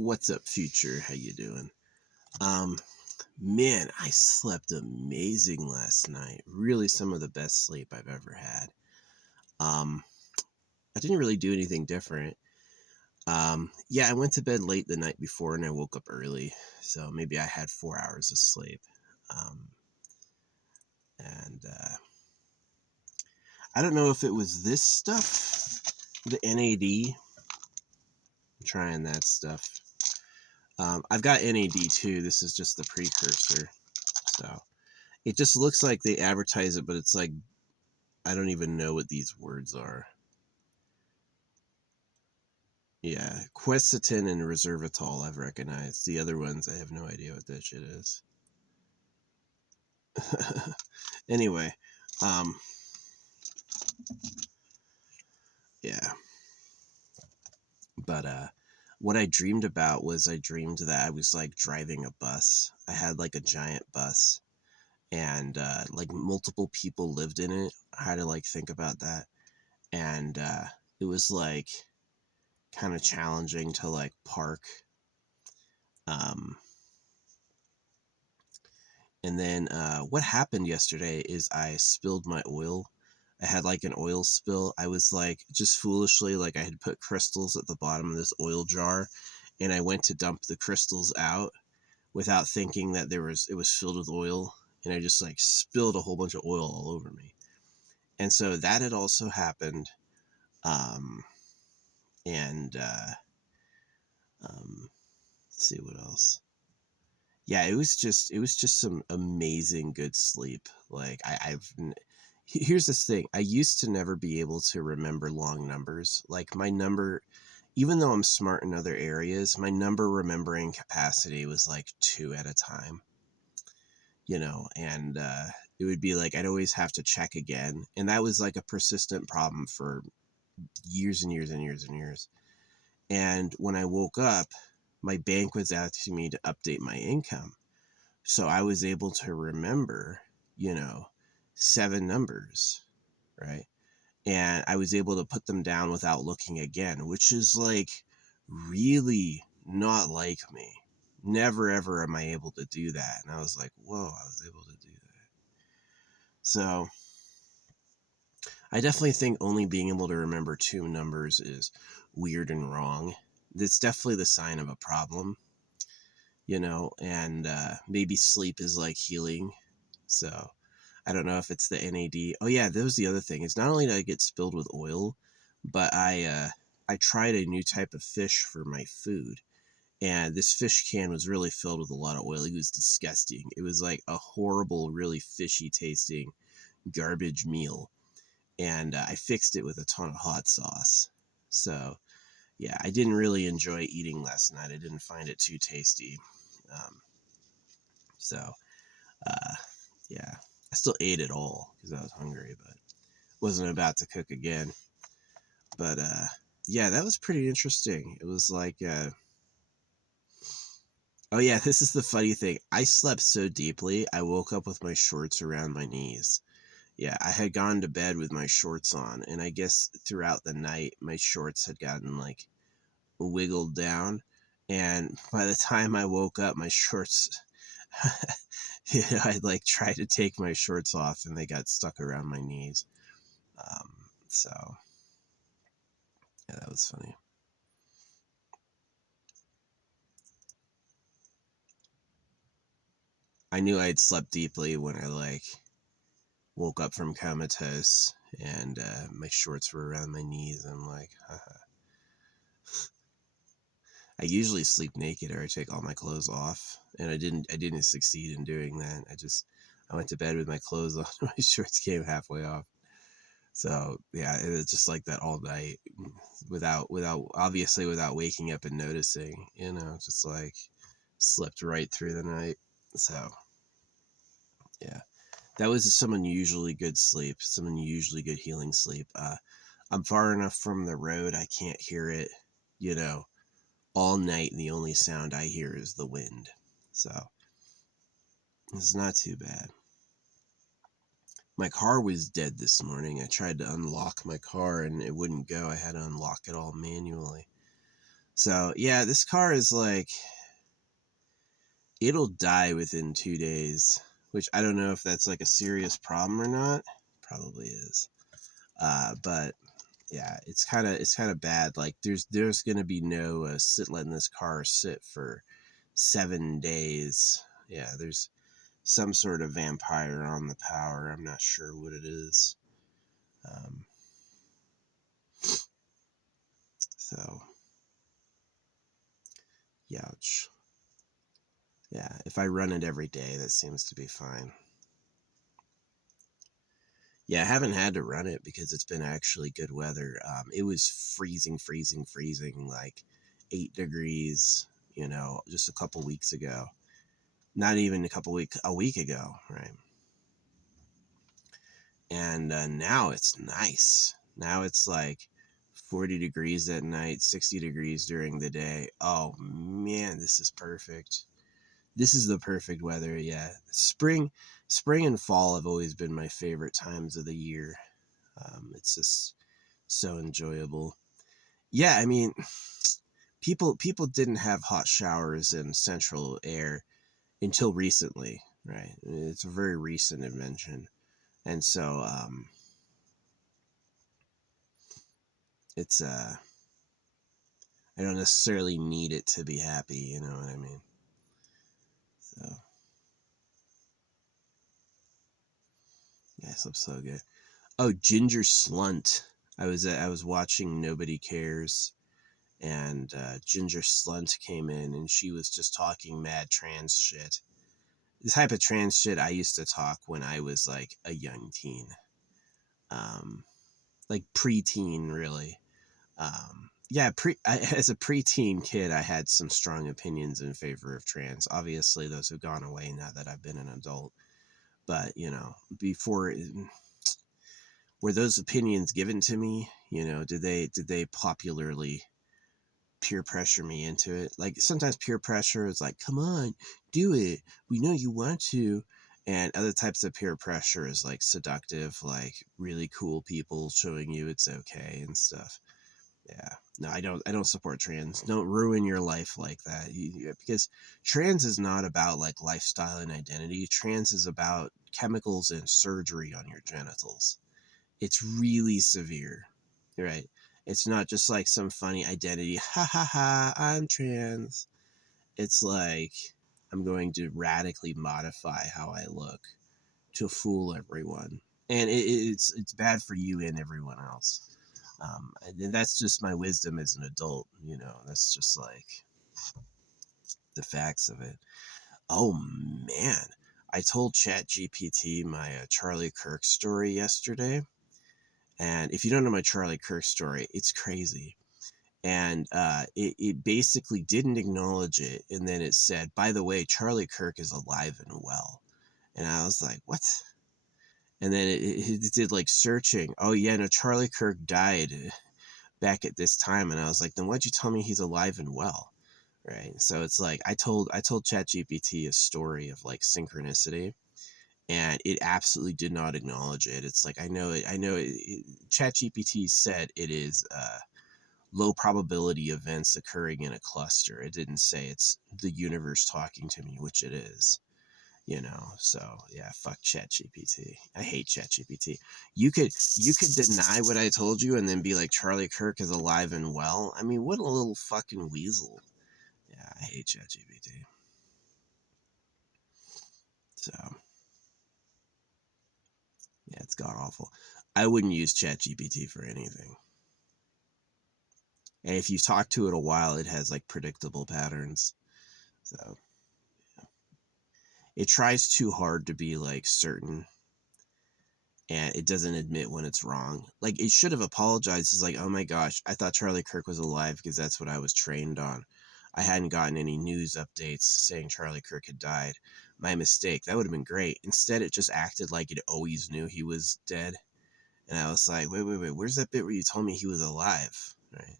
What's up, future? How you doing? Um, Man, I slept amazing last night. Really some of the best sleep I've ever had. Um, I didn't really do anything different. Yeah, I went to bed late the night before and I woke up early, so maybe I had 4 hours of sleep. Um, and I don't know if it was this stuff, the NAD. I'm trying that stuff. I've got NAD too. This is just the precursor. So it just looks like they advertise it, but it's like I don't even know what these words are. Yeah, quercetin and resveratrol I've recognized. The other ones I have no idea what that shit is. Anyway, um, yeah. But what I dreamed about was I dreamed that I was like driving a bus. I had like a giant bus, and like multiple people lived in it. I had to like think about that, and it was like kind of challenging to like park. Um, And then what happened yesterday is I spilled my oil. I had like an oil spill. I was like just foolishly, like I had put crystals at the bottom of this oil jar, and I went to dump the crystals out without thinking that it was filled with oil, and I just like spilled a whole bunch of oil all over me. And so that had also happened. Um, and let's see what else. Yeah, it was just some amazing good sleep. Like here's this thing. I used to never be able to remember long numbers. Like my number, even though I'm smart in other areas, my number remembering capacity was like 2 at a time, and it would be like I'd always have to check again. And that was like a persistent problem for years and years and years and years. And when I woke up, my bank was asking me to update my income. So I was able to remember, you know, 7 numbers, right? And I was able to put them down without looking again, which is like really not like me. Never ever am I able to do that. And I was like, whoa, I was able to do that. So I definitely think only being able to remember 2 numbers is weird and wrong. It's definitely the sign of a problem, and maybe sleep is like healing. So I don't know if it's the NAD. Oh yeah, that was the other thing. It's not only did I get spilled with oil, but I tried a new type of fish for my food, and this fish can was really filled with a lot of oil. It was disgusting. It was like a horrible, really fishy tasting garbage meal, and I fixed it with a ton of hot sauce. So yeah, I didn't really enjoy eating last night. I didn't find it too tasty. Um, so uh, yeah, I still ate it all because I was hungry, but wasn't about to cook again. But yeah, that was pretty interesting. It was like oh yeah, this is the funny thing. I slept so deeply, I woke up with my shorts around my knees. Yeah, I had gone to bed with my shorts on, and I guess throughout the night my shorts had gotten like wiggled down, and by the time I woke up my shorts I'd like tried to take my shorts off and they got stuck around my knees. So yeah, that was funny. I knew I'd slept deeply when I like woke up from comatose and my shorts were around my knees. I'm like, haha. I usually sleep naked or I take all my clothes off, and I didn't succeed in doing that. I went to bed with my clothes on. My shorts came halfway off. So yeah, it was just like that all night, without obviously without waking up and noticing. Just like slept right through the night. So yeah, that was some unusually good sleep, some unusually good healing sleep. I'm far enough from the road, I can't hear it, you know, all night. The only sound I hear is the wind. So it's not too bad. My car was dead this morning. I tried to unlock my car and it wouldn't go. I had to unlock it all manually. So yeah, this car is like, it'll die within 2 days, which I don't know if that's like a serious problem or not. Probably is. But yeah, it's kind of bad. Like there's gonna be no letting this car sit for 7 days. Yeah, there's some sort of vampire on the power. I'm not sure what it is. Um, so, youch. Yeah, if I run it every day, that seems to be fine. Yeah, I haven't had to run it because it's been actually good weather. It was freezing, like 8 degrees, just a couple weeks ago. Not even a week ago, right? And now it's nice. Now it's like 40 degrees at night, 60 degrees during the day. Oh man, this is perfect. This is the perfect weather. Yeah, spring and fall have always been my favorite times of the year. It's just so enjoyable. Yeah, I mean, people didn't have hot showers in central air until recently, right? It's a very recent invention. And so it's I don't necessarily need it to be happy, you know what I mean? So yeah, it looks so good. Oh, Ginger Slunt. I was watching Nobody Cares, and Ginger Slunt came in, and she was just talking mad trans shit. The type of trans shit I used to talk when I was like a young teen, um, like preteen, really. Yeah, as a preteen kid, I had some strong opinions in favor of trans. Obviously, those have gone away now that I've been an adult. But before, were those opinions given to me? Did they popularly peer pressure me into it? Like sometimes peer pressure is like, "Come on, do it. We know you want to." And other types of peer pressure is like seductive, like really cool people showing you it's okay and stuff. Yeah. No, I don't support trans. Don't ruin your life like that. Because trans is not about like lifestyle and identity. Trans is about chemicals and surgery on your genitals. It's really severe, right? It's not just like some funny identity. Ha ha ha, I'm trans. It's like I'm going to radically modify how I look to fool everyone. And it's bad for you and everyone else. And that's just my wisdom as an adult, that's just like the facts of it. Oh man, I told ChatGPT my Charlie Kirk story yesterday. And if you don't know my Charlie Kirk story, it's crazy. And it basically didn't acknowledge it. And then it said, by the way, Charlie Kirk is alive and well. And I was like, what? And then it did like searching. Oh, yeah, no, Charlie Kirk died back at this time. And I was like, then why'd you tell me he's alive and well? Right. So it's like I told ChatGPT a story of like synchronicity, and it absolutely did not acknowledge it. It's like I know it ChatGPT said it is low probability events occurring in a cluster. It didn't say it's the universe talking to me, which it is. So yeah, fuck ChatGPT. I hate ChatGPT. You could deny what I told you and then be like Charlie Kirk is alive and well. I mean, what a little fucking weasel. Yeah, I hate ChatGPT. So yeah, it's god awful. I wouldn't use ChatGPT for anything. And if you talk to it a while, it has like predictable patterns. So it tries too hard to be like certain, and it doesn't admit when it's wrong. Like it should have apologized. It's like, oh my gosh, I thought Charlie Kirk was alive because that's what I was trained on. I hadn't gotten any news updates saying Charlie Kirk had died. My mistake. That would have been great. Instead, it just acted like it always knew he was dead. And I was like, wait, where's that bit where you told me he was alive? Right.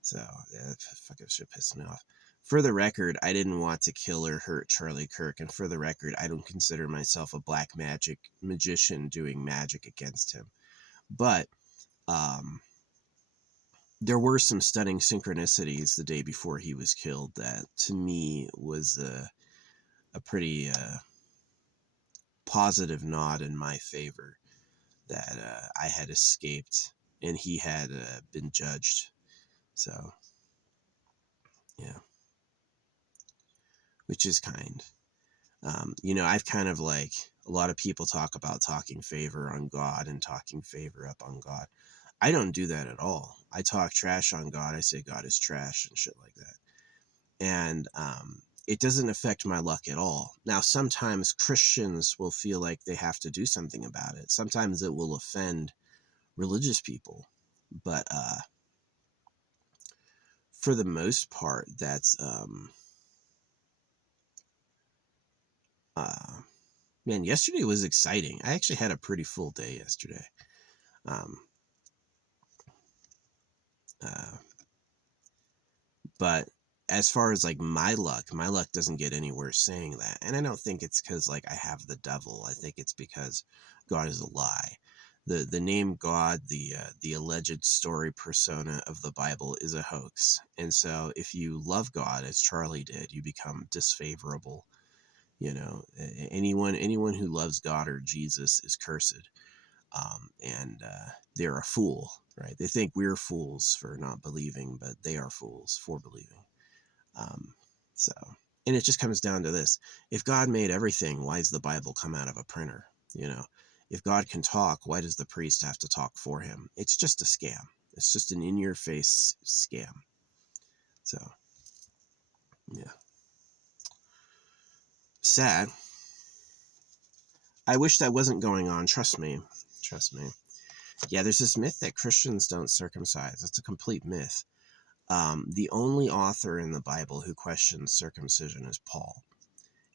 So, yeah, that fucking shit pissed me off. For the record, I didn't want to kill or hurt Charlie Kirk, and for the record, I don't consider myself a black magic magician doing magic against him. But, um, there were some stunning synchronicities the day before he was killed that to me was a pretty positive nod in my favor, that I had escaped and he had been judged. So, yeah, which is kind. I've kind of like, a lot of people talk about talking favor on God and talking favor up on God. I don't do that at all. I talk trash on God. I say God is trash and shit like that. And it doesn't affect my luck at all. Now, sometimes Christians will feel like they have to do something about it. Sometimes it will offend religious people. But for the most part, that's man, yesterday was exciting. I actually had a pretty full day yesterday. Um, uh, but as far as like my luck doesn't get any worse saying that. And I don't think it's because like I have the devil. I think it's because God is a lie. The name God, the alleged story persona of the Bible, is a hoax. And so if you love God as Charlie did, you become disfavorable. Anyone who loves God or Jesus is cursed. And they're a fool, right? They think we're fools for not believing, but they are fools for believing. Um, so, and it just comes down to this: if God made everything, why does the Bible come out of a printer? If God can talk, why does the priest have to talk for him? It's just a scam. It's just an in-your-face scam. So, yeah, sad. I wish that wasn't going on. Trust me. Trust me. Yeah, there's this myth that Christians don't circumcise. It's a complete myth. The only author in the Bible who questions circumcision is Paul.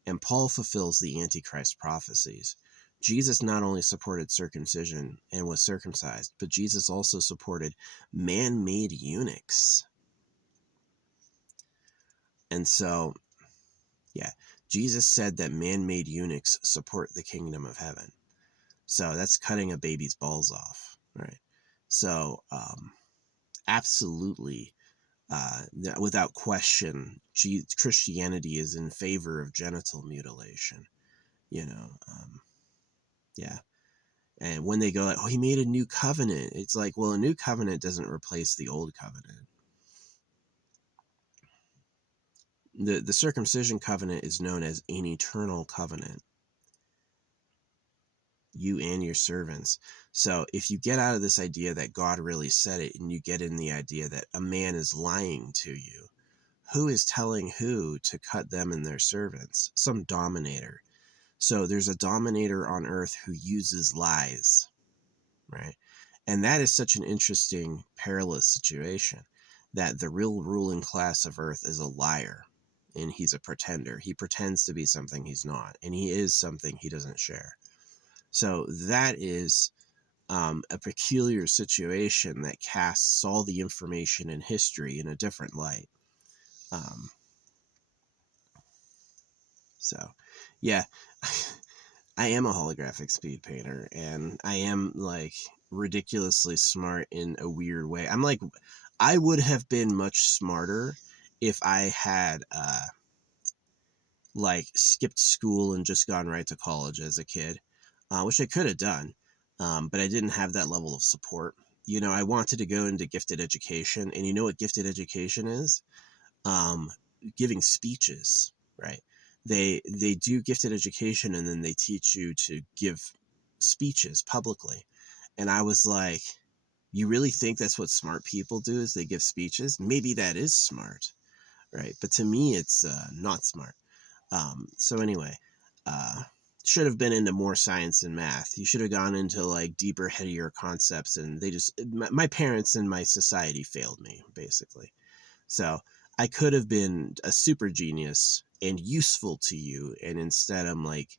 And Paul fulfills the Antichrist prophecies. Jesus not only supported circumcision and was circumcised, but Jesus also supported man-made eunuchs. And so, yeah, Jesus said that man-made eunuchs support the kingdom of heaven. So that's cutting a baby's balls off, right? So, absolutely, without question, Christianity is in favor of genital mutilation. Yeah. And when they go like, oh, he made a new covenant, it's like, well, a new covenant doesn't replace the old covenant. The circumcision covenant is known as an eternal covenant. You and your servants. So if you get out of this idea that God really said it, and you get in the idea that a man is lying to you, who is telling who to cut them and their servants? Some dominator. So there's a dominator on earth who uses lies, right? And that is such an interesting, perilous situation, that the real ruling class of earth is a liar, and he's a pretender. He pretends to be something he's not, and he is something he doesn't share. So that is a peculiar situation that casts all the information in history in a different light. Um, so, yeah, I am a holographic speed painter, and I am like ridiculously smart in a weird way. I'm like, I would have been much smarter if I had like skipped school and just gone right to college as a kid, which I could have done, but I didn't have that level of support. I wanted to go into gifted education, and you know what gifted education is? Um, Giving speeches, right? They do gifted education, and then they teach you to give speeches publicly. And I was like, you really think that's what smart people do, is they give speeches? Maybe that is smart, right? But to me, it's not smart. So anyway, uh, should have been into more science and math. You should have gone into like deeper, headier concepts, and my parents and my society failed me, basically. So I could have been a super genius and useful to you, and instead I'm like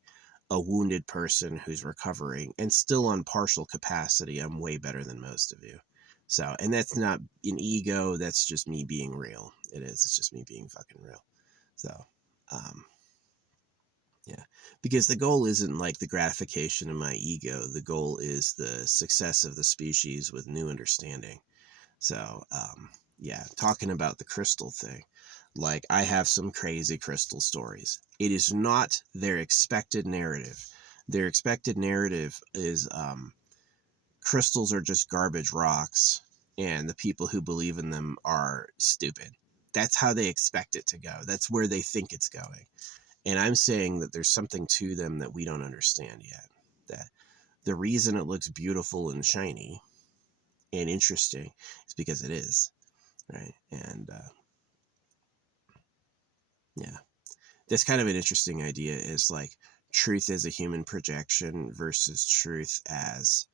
a wounded person who's recovering and still on partial capacity. I'm way better than most of you. So, and that's not an ego, that's just me being real. It's just me being fucking real. So, um, yeah, because the goal isn't like the gratification of my ego. The goal is the success of the species with new understanding. So, yeah, talking about the crystal thing, like I have some crazy crystal stories. It is not their expected narrative. Their expected narrative is crystals are just garbage rocks, and the people who believe in them are stupid. That's how they expect it to go. That's where they think it's going. And I'm saying that there's something to them that we don't understand yet. That the reason it looks beautiful and shiny and interesting is because it is, right? And yeah, that's kind of an interesting idea, is like truth as a human projection versus truth as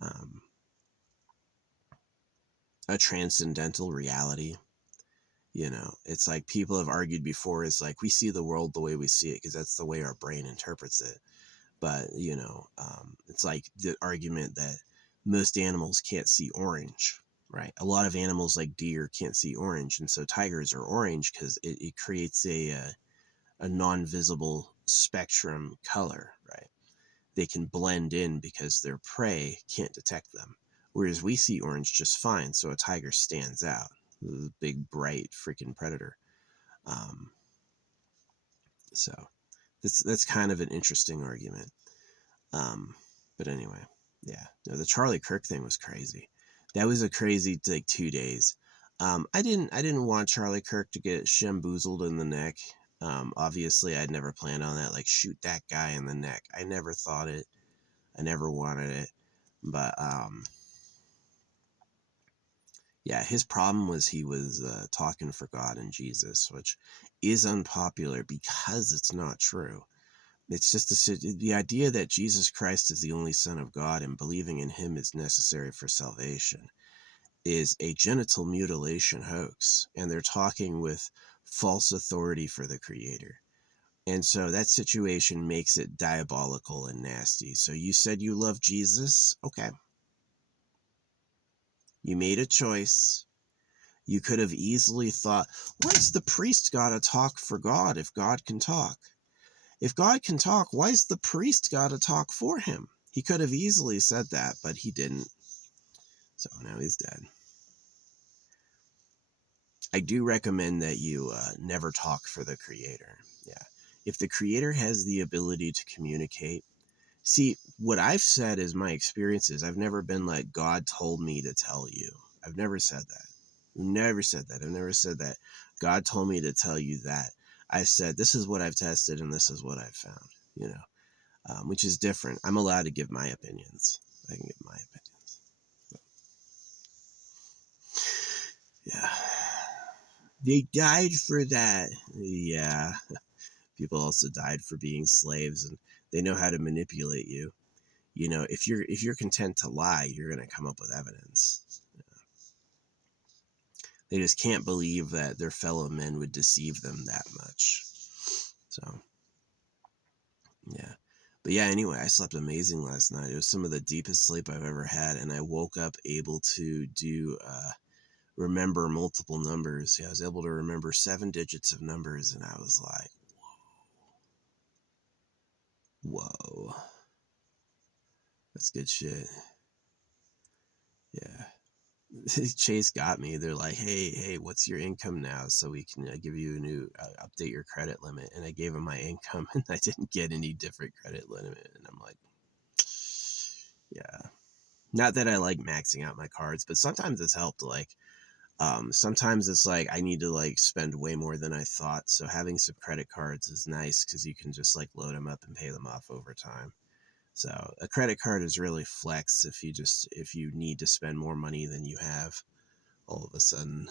um, a transcendental reality. It's like people have argued before, is like we see the world the way we see it because that's the way our brain interprets it. But it's like the argument that most animals can't see orange, right? A lot of animals like deer can't see orange, and so tigers are orange because it creates a non-visible spectrum color, right? They can blend in because their prey can't detect them, whereas we see orange just fine. So a tiger stands out, the big bright freaking predator. um, so that's kind of an interesting argument. um, but anyway, yeah, no, the Charlie Kirk thing was crazy. That was a crazy like 2 days. I didn't want Charlie Kirk to get shamboozled in the neck. Obviously I'd never planned on that, like shoot that guy in the neck. I never thought it. I never wanted it. But yeah, his problem was he was talking for God and Jesus, which is unpopular because it's not true. It's just the idea that Jesus Christ is the only Son of God and believing in him is necessary for salvation is a genital mutilation hoax. And they're talking with false authority for the Creator. And so that situation makes it diabolical and nasty. So you said you love Jesus? Okay. You made a choice. You could have easily thought, why's the priest got to talk for God if God can talk? If God can talk, why's the priest got to talk for him? He could have easily said that, but he didn't. So now he's dead. I do recommend that you never talk for the Creator. Yeah. If the Creator has the ability to communicate, see, what I've said is my experiences. I've never been like, God told me to tell you. I've never said that. Never said that. I've never said that. God told me to tell you that. I've said, this is what I've tested and this is what I've found, which is different. I'm allowed to give my opinions. I can give my opinions. So, yeah. They died for that. Yeah. People also died for being slaves, and they know how to manipulate you. If you're content to lie, you're going to come up with evidence. They just can't believe that their fellow men would deceive them that much. So, yeah. But yeah, anyway, I slept amazing last night. It was some of the deepest sleep I've ever had, and I woke up able to remember multiple numbers. Yeah, I was able to remember 7 digits of numbers, and I was like, whoa, that's good shit. Yeah. Chase got me. They're like, hey, what's your income now? So we can give you a new, update your credit limit. And I gave him my income, and I didn't get any different credit limit. And I'm like, yeah. Not that I like maxing out my cards, but sometimes it's helped. Like, sometimes it's like I need to like spend way more than I thought. So having some credit cards is nice because you can just like load them up and pay them off over time. So a credit card is really flex if you need to spend more money than you have all of a sudden.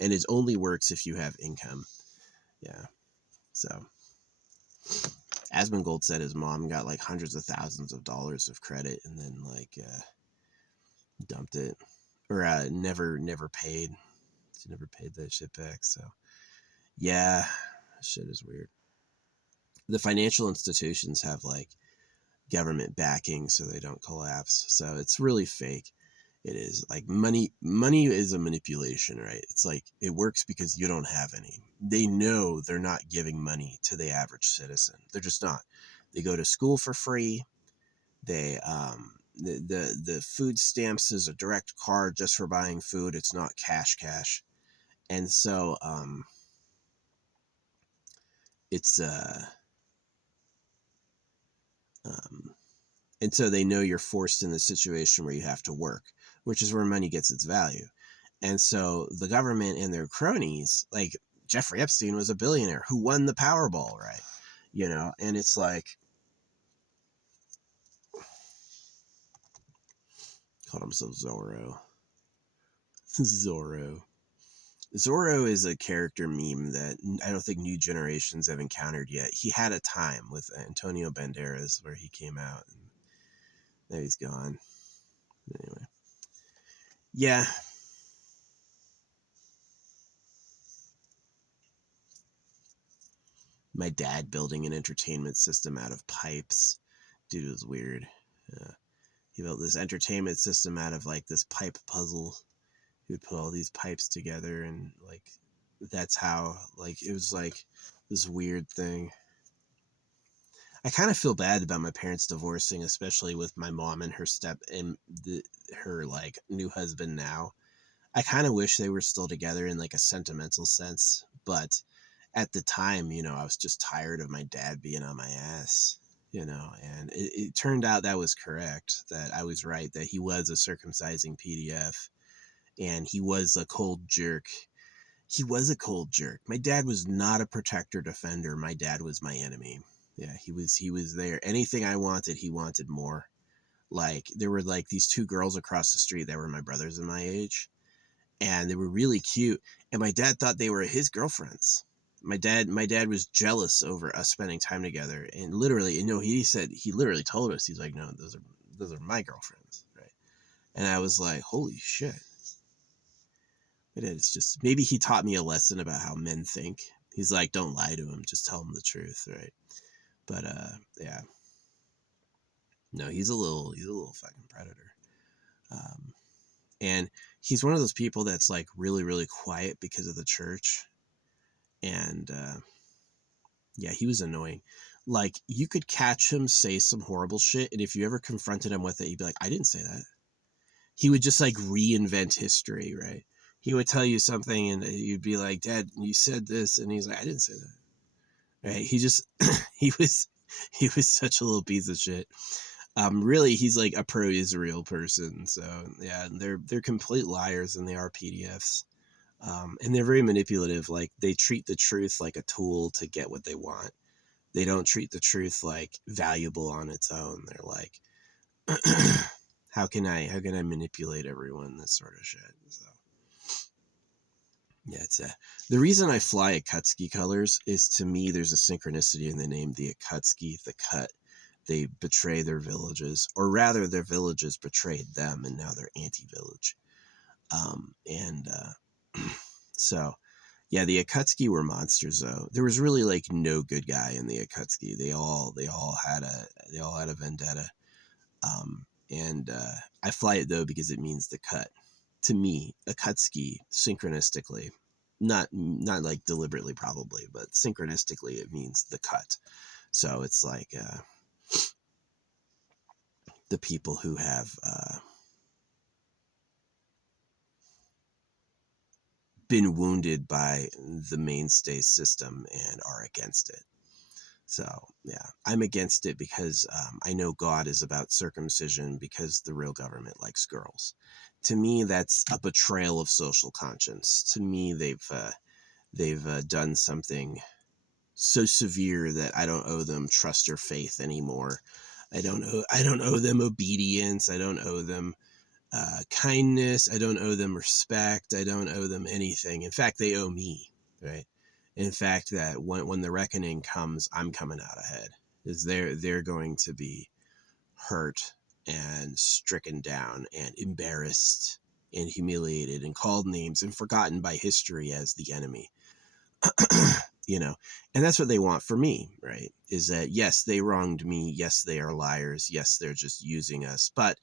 And it only works if you have income. Yeah. So Asmongold said his mom got like hundreds of thousands of dollars of credit and then like dumped it, or never paid. She never paid that shit back. So yeah, shit is weird. The financial institutions have like government backing so they don't collapse. So it's really fake. It is like money is a manipulation, right? It's like it works because you don't have any. They know they're not giving money to the average citizen. They're just not. They go to school for free. They the food stamps is a direct card just for buying food. It's not cash. And so it's um, and so they know you're forced in the situation where you have to work, which is where money gets its value. And so the government and their cronies, like Jeffrey Epstein was a billionaire who won the Powerball, right? You know, and it's like, called himself Zorro. Zorro. Zorro is a character meme that I don't think new generations have encountered yet. He had a time with Antonio Banderas where he came out, and now he's gone. Anyway, yeah. My dad building an entertainment system out of pipes. Dude was weird. He built this entertainment system out of like this pipe puzzle. He would put all these pipes together, and like that's how, like, it was like this weird thing. I kind of feel bad about my parents divorcing, especially with my mom and her like new husband now. I kind of wish they were still together in like a sentimental sense, but at the time, you know, I was just tired of my dad being on my ass, you know, and it turned out that was correct, that I was right, that he was a circumcising PDF, and he was a cold jerk. He was a cold jerk. My dad was not a protector defender. My dad was my enemy. Yeah, he was there. Anything I wanted, he wanted more. Like there were like these two girls across the street that were my brothers and my age, and they were really cute, and my dad thought they were his girlfriends. My dad was jealous over us spending time together, and literally, you know, he literally told us, he's like, no, those are my girlfriends, right? And I was like, holy shit. It is just, maybe he taught me a lesson about how men think. He's like, don't lie to him, just tell him the truth, right? But yeah, no, he's a little fucking predator. Um, and he's one of those people that's like really really quiet because of the church, and yeah, he was annoying. Like you could catch him say some horrible shit, and if you ever confronted him with it, he'd be like, I didn't say that. He would just like reinvent history, right? He would tell you something and you'd be like, Dad, you said this, and he's like, I didn't say that, right? He just he was such a little piece of shit. Really, he's like a pro-Israel person, so yeah, they're complete liars, and they are PDFs. And they're very manipulative. Like they treat the truth like a tool to get what they want. They don't treat the truth like valuable on its own. They're like, how can I manipulate everyone? This sort of shit. So yeah, it's the reason I fly Akatsuki colors is, to me, there's a synchronicity in the name. The Akatsuki, the cut. They betray their villages, or rather, their villages betrayed them, and now they're anti-village. And so, yeah, the Akatsuki were monsters, though. There was really like no good guy in the Akatsuki. They all had a vendetta. And I fly it though because it means the cut. To me, Akatsuki synchronistically, not like deliberately probably, but synchronistically, it means the cut. So it's like the people who have been wounded by the mainstay system and are against it. So yeah, I'm against it because I know God is about circumcision because the real government likes girls. To me, that's a betrayal of social conscience. To me, they've done something so severe that I don't owe them trust or faith anymore. I don't owe them obedience. I don't owe them kindness. I don't owe them respect. I don't owe them anything. In fact, they owe me, right? In fact, that when the reckoning comes, I'm coming out ahead. Is they're going to be hurt and stricken down and embarrassed and humiliated and called names and forgotten by history as the enemy. You know, and that's what they want for me, right? Is that, yes, they wronged me. Yes, they are liars. Yes, they're just using us, but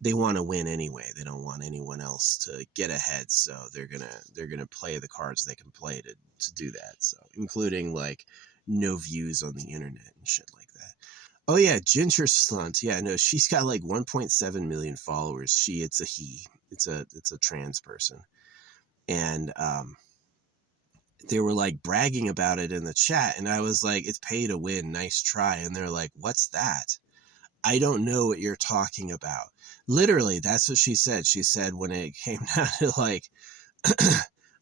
they want to win anyway. They don't want anyone else to get ahead, so they're gonna play the cards they can play to do that. So, including like no views on the internet and shit like that. Oh yeah, Ginger Slunt. Yeah, no, she's got like 1.7 million followers. It's a he. It's a trans person. And they were like bragging about it in the chat, and I was like, it's pay to win, nice try. And they're like, what's that? I don't know what you're talking about. Literally, that's what she said. She said when it came down to like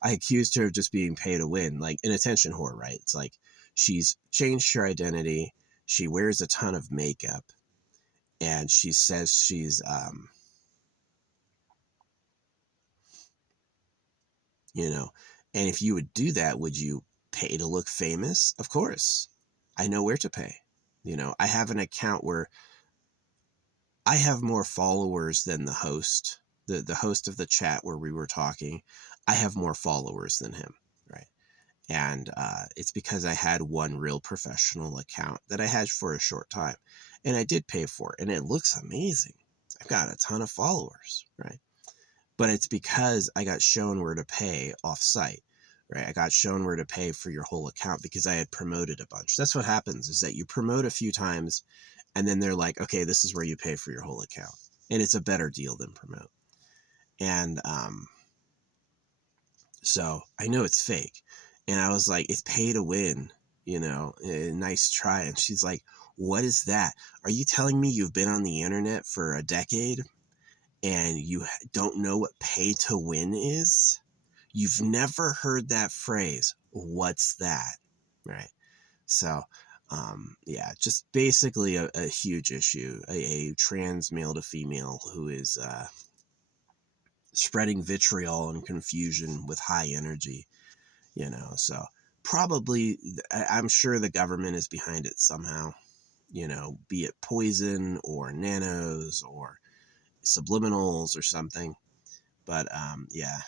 I accused her of just being pay to win, like an attention whore, right? It's like she's changed her identity, she wears a ton of makeup, and she says she's you know, and if you would do that, would you pay to look famous? Of course. I know where to pay. I have an account where I have more followers than the host. The host of the chat where we were talking, I have more followers than him, right? And it's because I had one real professional account that I had for a short time, and I did pay for it, and it looks amazing. I've got a ton of followers, right? But it's because I got shown where to pay off site, right? I got shown where to pay for your whole account because I had promoted a bunch. That's what happens, is that you promote a few times, and then they're like, okay, this is where you pay for your whole account, and it's a better deal than promote. And so I know it's fake. And I was like, it's pay to win, nice try. And she's like, what is that? Are you telling me you've been on the internet for a decade and you don't know what pay to win is? You've never heard that phrase. What's that? Right. So, yeah, just basically a huge issue. A trans male to female who is spreading vitriol and confusion with high energy. So probably I'm sure the government is behind it somehow, be it poison or nanos or subliminals or something. But yeah,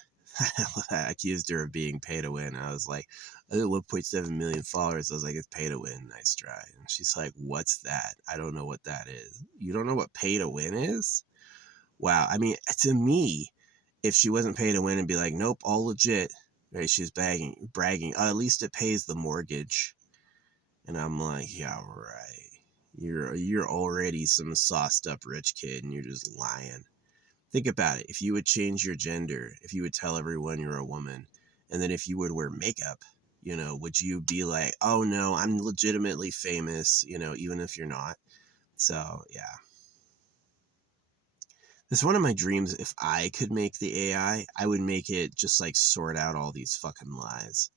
I accused her of being pay to win. I was like, 1.7 million followers. I was like, it's pay to win, nice try. And she's like, what's that? I don't know what that is. You don't know what pay to win is? Wow. I mean, to me, if she wasn't pay to win and be like, nope, all legit, right? She's bragging. Oh, at least it pays the mortgage. And I'm like, yeah, right. You're already some sauced up rich kid, and you're just lying. Think about it. If you would change your gender, if you would tell everyone you're a woman, and then if you would wear makeup, would you be like, oh no, I'm legitimately famous, even if you're not? So yeah. It's one of my dreams. If I could make the I would make it just like sort out all these fucking lies,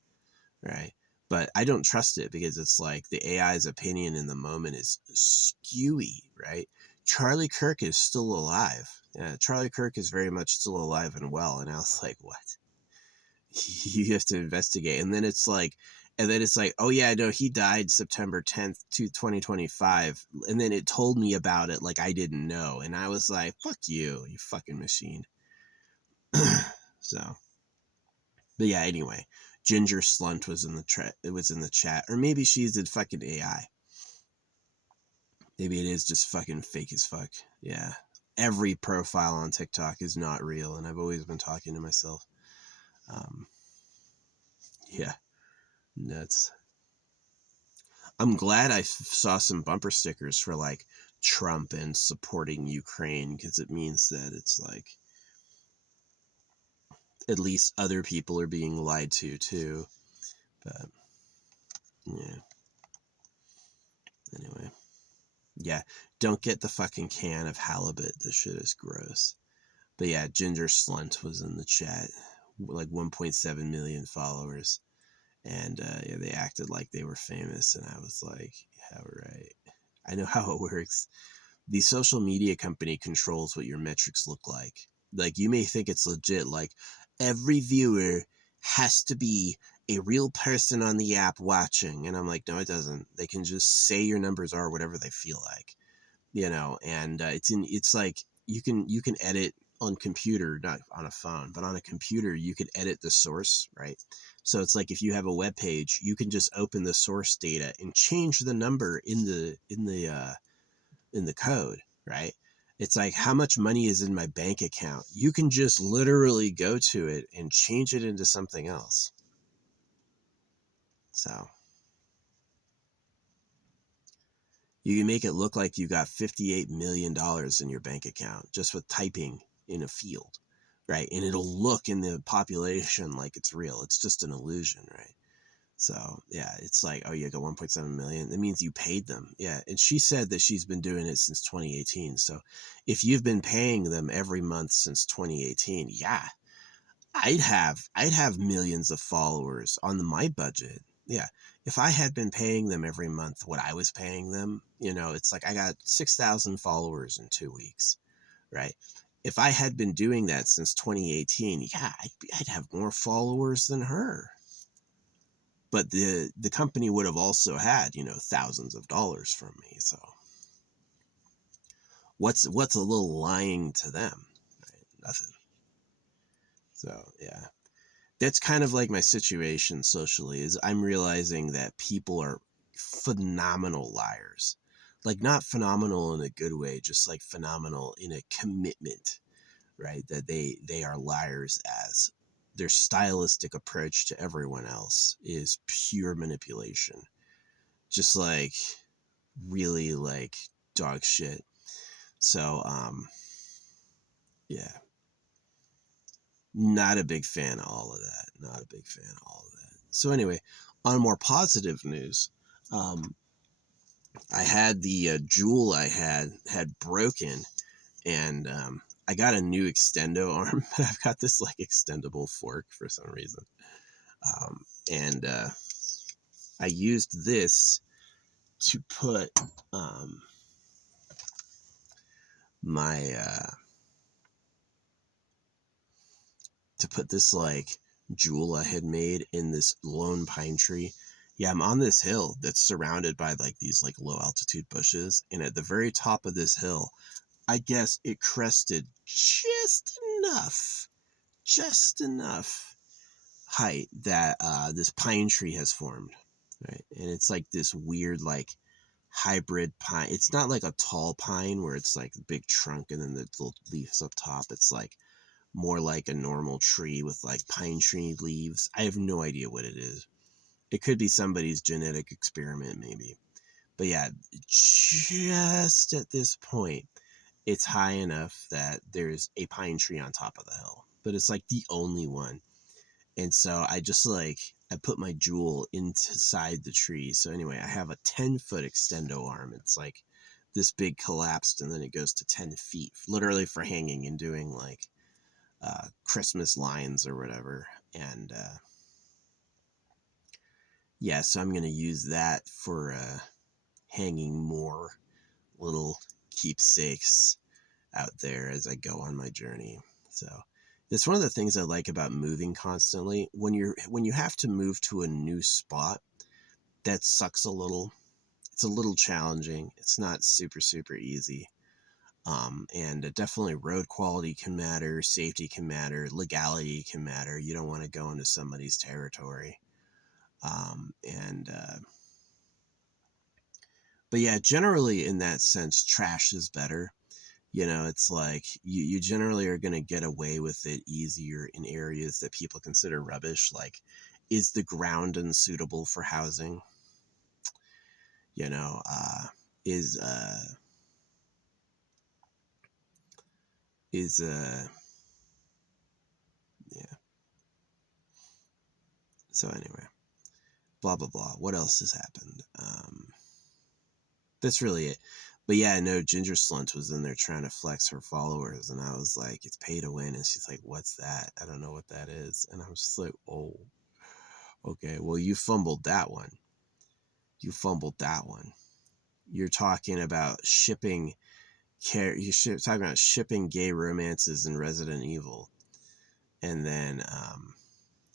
right? But I don't trust it because it's like the AI's opinion in the moment is skewy, right? Charlie Kirk is still alive. Yeah, Charlie Kirk is very much still alive and well. And I was like, what? You have to investigate. And then it's like, oh yeah, no, he died September 10th, 2025. And then it told me about it like I didn't know. And I was like, fuck you, you fucking machine. So, but yeah, anyway, Ginger Slunt was in the chat, or maybe she's a fucking AI. Maybe it is just fucking fake as fuck. Yeah, every profile on TikTok is not real, and I've always been talking to myself. Yeah, nuts. I'm glad I saw some bumper stickers for like Trump and supporting Ukraine, because it means that it's like at least other people are being lied to too. But yeah, anyway. Yeah, don't get the fucking can of halibut. This shit is gross. But yeah, Ginger Slunt was in the chat, like 1.7 million followers. And yeah, they acted like they were famous. And I was like, yeah, right. I know how it works. The social media company controls what your metrics look like. Like, you may think it's legit, like, every viewer has to be a real person on the app watching. And I'm like, no, it doesn't. They can just say your numbers are whatever they feel like. And it's like you can edit on computer, not on a phone, but on a computer you could edit the source, right? So it's like if you have a web page, you can just open the source data and change the number in the code, right? It's like, how much money is in my bank account? You can just literally go to it and change it into something else. So You can make it look like you got $58 million in your bank account just with typing in a field, right? And it'll look in the population like it's real. It's just an illusion, right? So yeah, it's like, oh, you got 1.7 million. That means you paid them. Yeah. And she said that she's been doing it since 2018. So if you've been paying them every month since 2018, yeah, I'd have millions of followers on my budget. Yeah. If I had been paying them every month what I was paying them, it's like I got 6,000 followers in 2 weeks, right? If I had been doing that since 2018, yeah, I'd have more followers than her. But the company would have also had, thousands of dollars from me. So what's a little lying to them? Right? Nothing. So yeah. That's kind of like my situation socially, is I'm realizing that people are phenomenal liars. Like, not phenomenal in a good way, just like phenomenal in a commitment, right? That they are liars, as their stylistic approach to everyone else is pure manipulation. Just like really like dog shit. So yeah. Not a big fan of all of that. Not a big fan of all of that. So anyway, on more positive news, um, I had the jewel I had broken, and I got a new extendo arm. But I've got this like extendable fork for some reason, and I used this to put my to put this like jewel I had made in this lone pine tree. Yeah, I'm on this hill that's surrounded by like these like low altitude bushes, and at the very top of this hill, I guess it crested just enough height that this pine tree has formed, right? And it's like this weird like hybrid pine. It's not like a tall pine where it's like a big trunk and then the little leaves up top. It's like more like a normal tree with like pine tree leaves. I have no idea what it is. It could be somebody's genetic experiment, maybe. But yeah, just at this point, it's high enough that there's a pine tree on top of the hill, but it's like the only one. And so I just like, I put my jewel inside the tree. So anyway, I have a 10-foot extendo arm. It's like this big collapsed, and then it goes to 10 feet, literally for hanging and doing like Christmas lines or whatever. And yeah, so I'm going to use that for hanging more little keepsakes out there as I go on my journey. So it's one of the things I like about moving constantly. When you have to move to a new spot, that sucks a little. It's a little challenging. It's not super, super easy. And definitely road quality can matter, safety can matter, legality can matter. You don't want to go into somebody's territory. And but yeah, generally in that sense, trash is better. It's like you generally are going to get away with it easier in areas that people consider rubbish. Like, is the ground unsuitable for housing? You know, is is yeah. So anyway, blah blah blah. What else has happened? That's really it. But yeah, no, Ginger Slunt was in there trying to flex her followers, and I was like, it's pay to win. And she's like, what's that? I don't know what that is. And I was just like, oh, okay, well, you fumbled that one. You fumbled that one. You're talking about shipping talking about shipping gay romances in Resident Evil, and then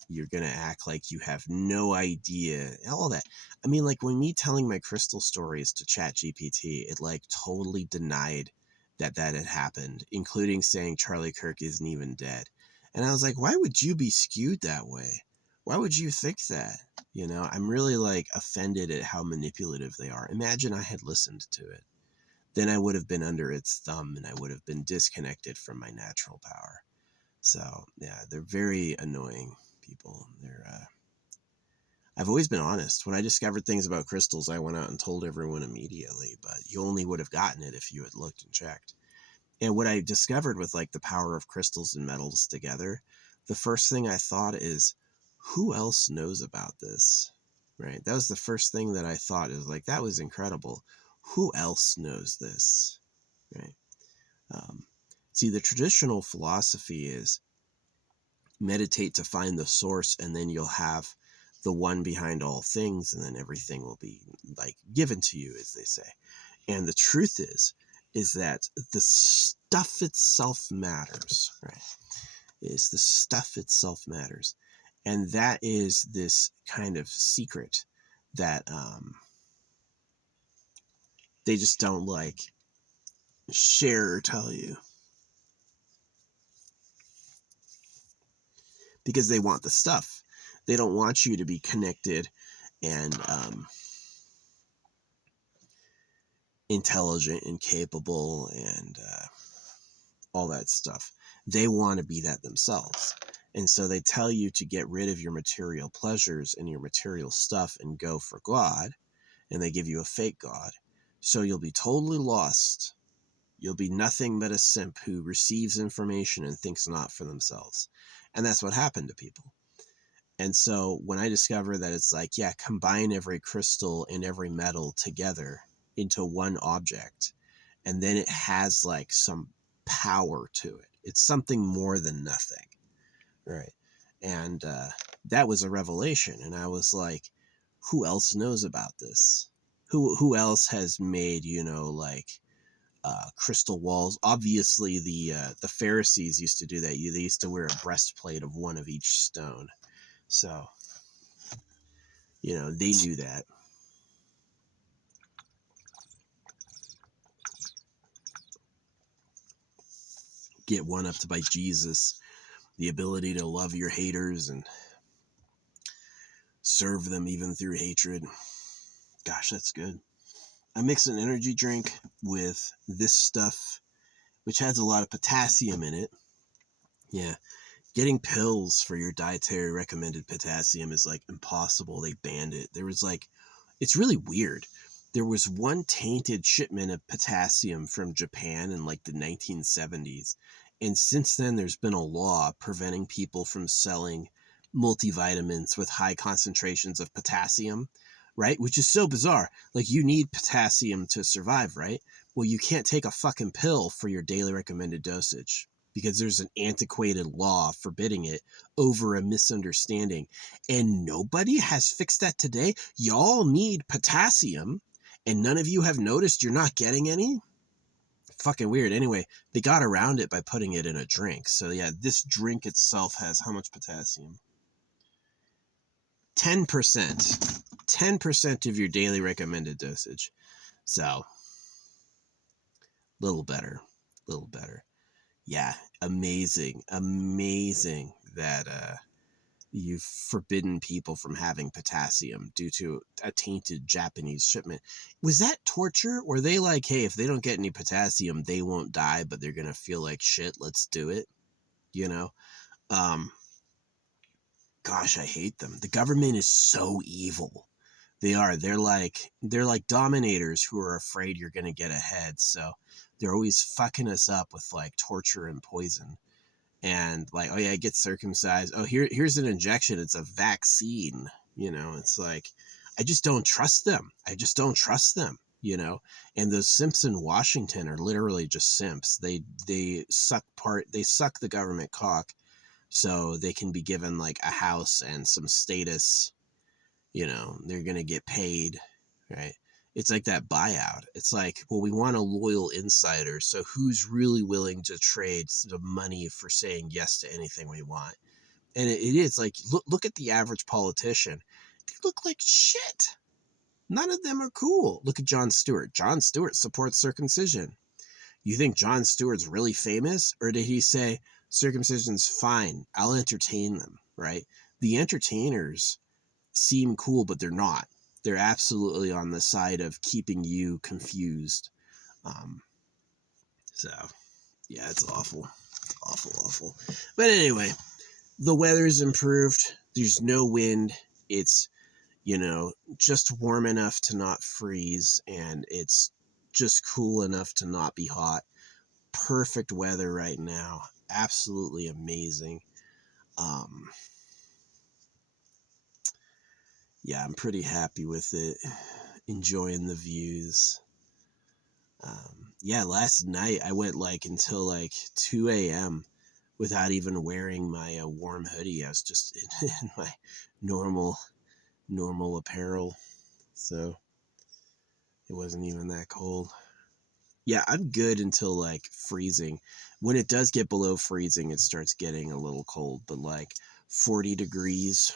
you're gonna act like you have no idea all that. I mean, like when me telling my crystal stories to ChatGPT, it like totally denied that had happened, including saying Charlie Kirk isn't even dead. And I was like, why would you be skewed that way? Why would you think that? I'm really like offended at how manipulative they are. Imagine I had listened to it. Then I would have been under its thumb, and I would have been disconnected from my natural power. So yeah, they're very annoying people. I've always been honest. When I discovered things about crystals, I went out and told everyone immediately, but you only would have gotten it if you had looked and checked. And what I discovered with like the power of crystals and metals together, the first thing I thought is, who else knows about this? Right? That was the first thing that I thought, is like, that was incredible. Who else knows this? Right? Um, See, the traditional philosophy is meditate to find the source, and then you'll have the one behind all things, and then everything will be like given to you, as they say. And the truth is that the stuff itself matters, right? Is the stuff itself matters. And that is this kind of secret that they just don't like share or tell you, because they want the stuff. They don't want you to be connected and intelligent and capable and all that stuff. They want to be that themselves. And so they tell you to get rid of your material pleasures and your material stuff and go for God. And they give you a fake God. So you'll be totally lost. You'll be nothing but a simp who receives information and thinks not for themselves. And that's what happened to people. And so when I discover that it's like, yeah, combine every crystal and every metal together into one object, and then it has like some power to it. It's something more than nothing, right? And that was a revelation. And I was like, who else knows about this? Who else has made, like crystal walls? Obviously, the Pharisees used to do that. They used to wear a breastplate of one of each stone. So, they knew that. Get one up to by Jesus, the ability to love your haters and serve them even through hatred. Gosh, that's good. I mix an energy drink with this stuff, which has a lot of potassium in it. Yeah. Getting pills for your dietary recommended potassium is like impossible. They banned it. It's really weird. There was one tainted shipment of potassium from Japan in like the 1970s. And since then, there's been a law preventing people from selling multivitamins with high concentrations of potassium, right? Which is so bizarre. Like, you need potassium to survive, right? Well, you can't take a fucking pill for your daily recommended dosage because there's an antiquated law forbidding it over a misunderstanding. And nobody has fixed that today. Y'all need potassium, and none of you have noticed you're not getting any? Fucking weird. Anyway, they got around it by putting it in a drink. So yeah, this drink itself has how much potassium? 10%. 10% of your daily recommended dosage. So, little better. Yeah, amazing that you've forbidden people from having potassium due to a tainted Japanese shipment. Was that torture? Were they like, hey, if they don't get any potassium, they won't die, but they're going to feel like shit, let's do it? Gosh, I hate them. The government is so evil. They are. They're like dominators who are afraid you're going to get ahead. So they're always fucking us up with like torture and poison. And like, oh yeah, get circumcised. Oh, here's an injection. It's a vaccine. It's like, I just don't trust them. And those simps in Washington are literally just simps. They suck the government cock so they can be given like a house and some status. They're going to get paid, right? It's like that buyout. It's like, well, we want a loyal insider. So who's really willing to trade the money for saying yes to anything we want? And it is like, look at the average politician. They look like shit. None of them are cool. Look at Jon Stewart. Jon Stewart supports circumcision. You think Jon Stewart's really famous? Or did he say, circumcision's fine, I'll entertain them, right? The entertainers seem cool, but they're not. They're absolutely on the side of keeping you confused. So, yeah, it's awful. Awful. But anyway, the weather's improved. There's no wind. It's you know, just warm enough to not freeze, and it's just cool enough to not be hot. Perfect weather right now. Absolutely amazing. Um, yeah, I'm pretty happy with it. Enjoying the views. Yeah, last night I went like until like 2 a.m. without even wearing my warm hoodie. I was just in my normal apparel. So it wasn't even that cold. Yeah, I'm good until like freezing. When it does get below freezing, it starts getting a little cold, but like 40 degrees,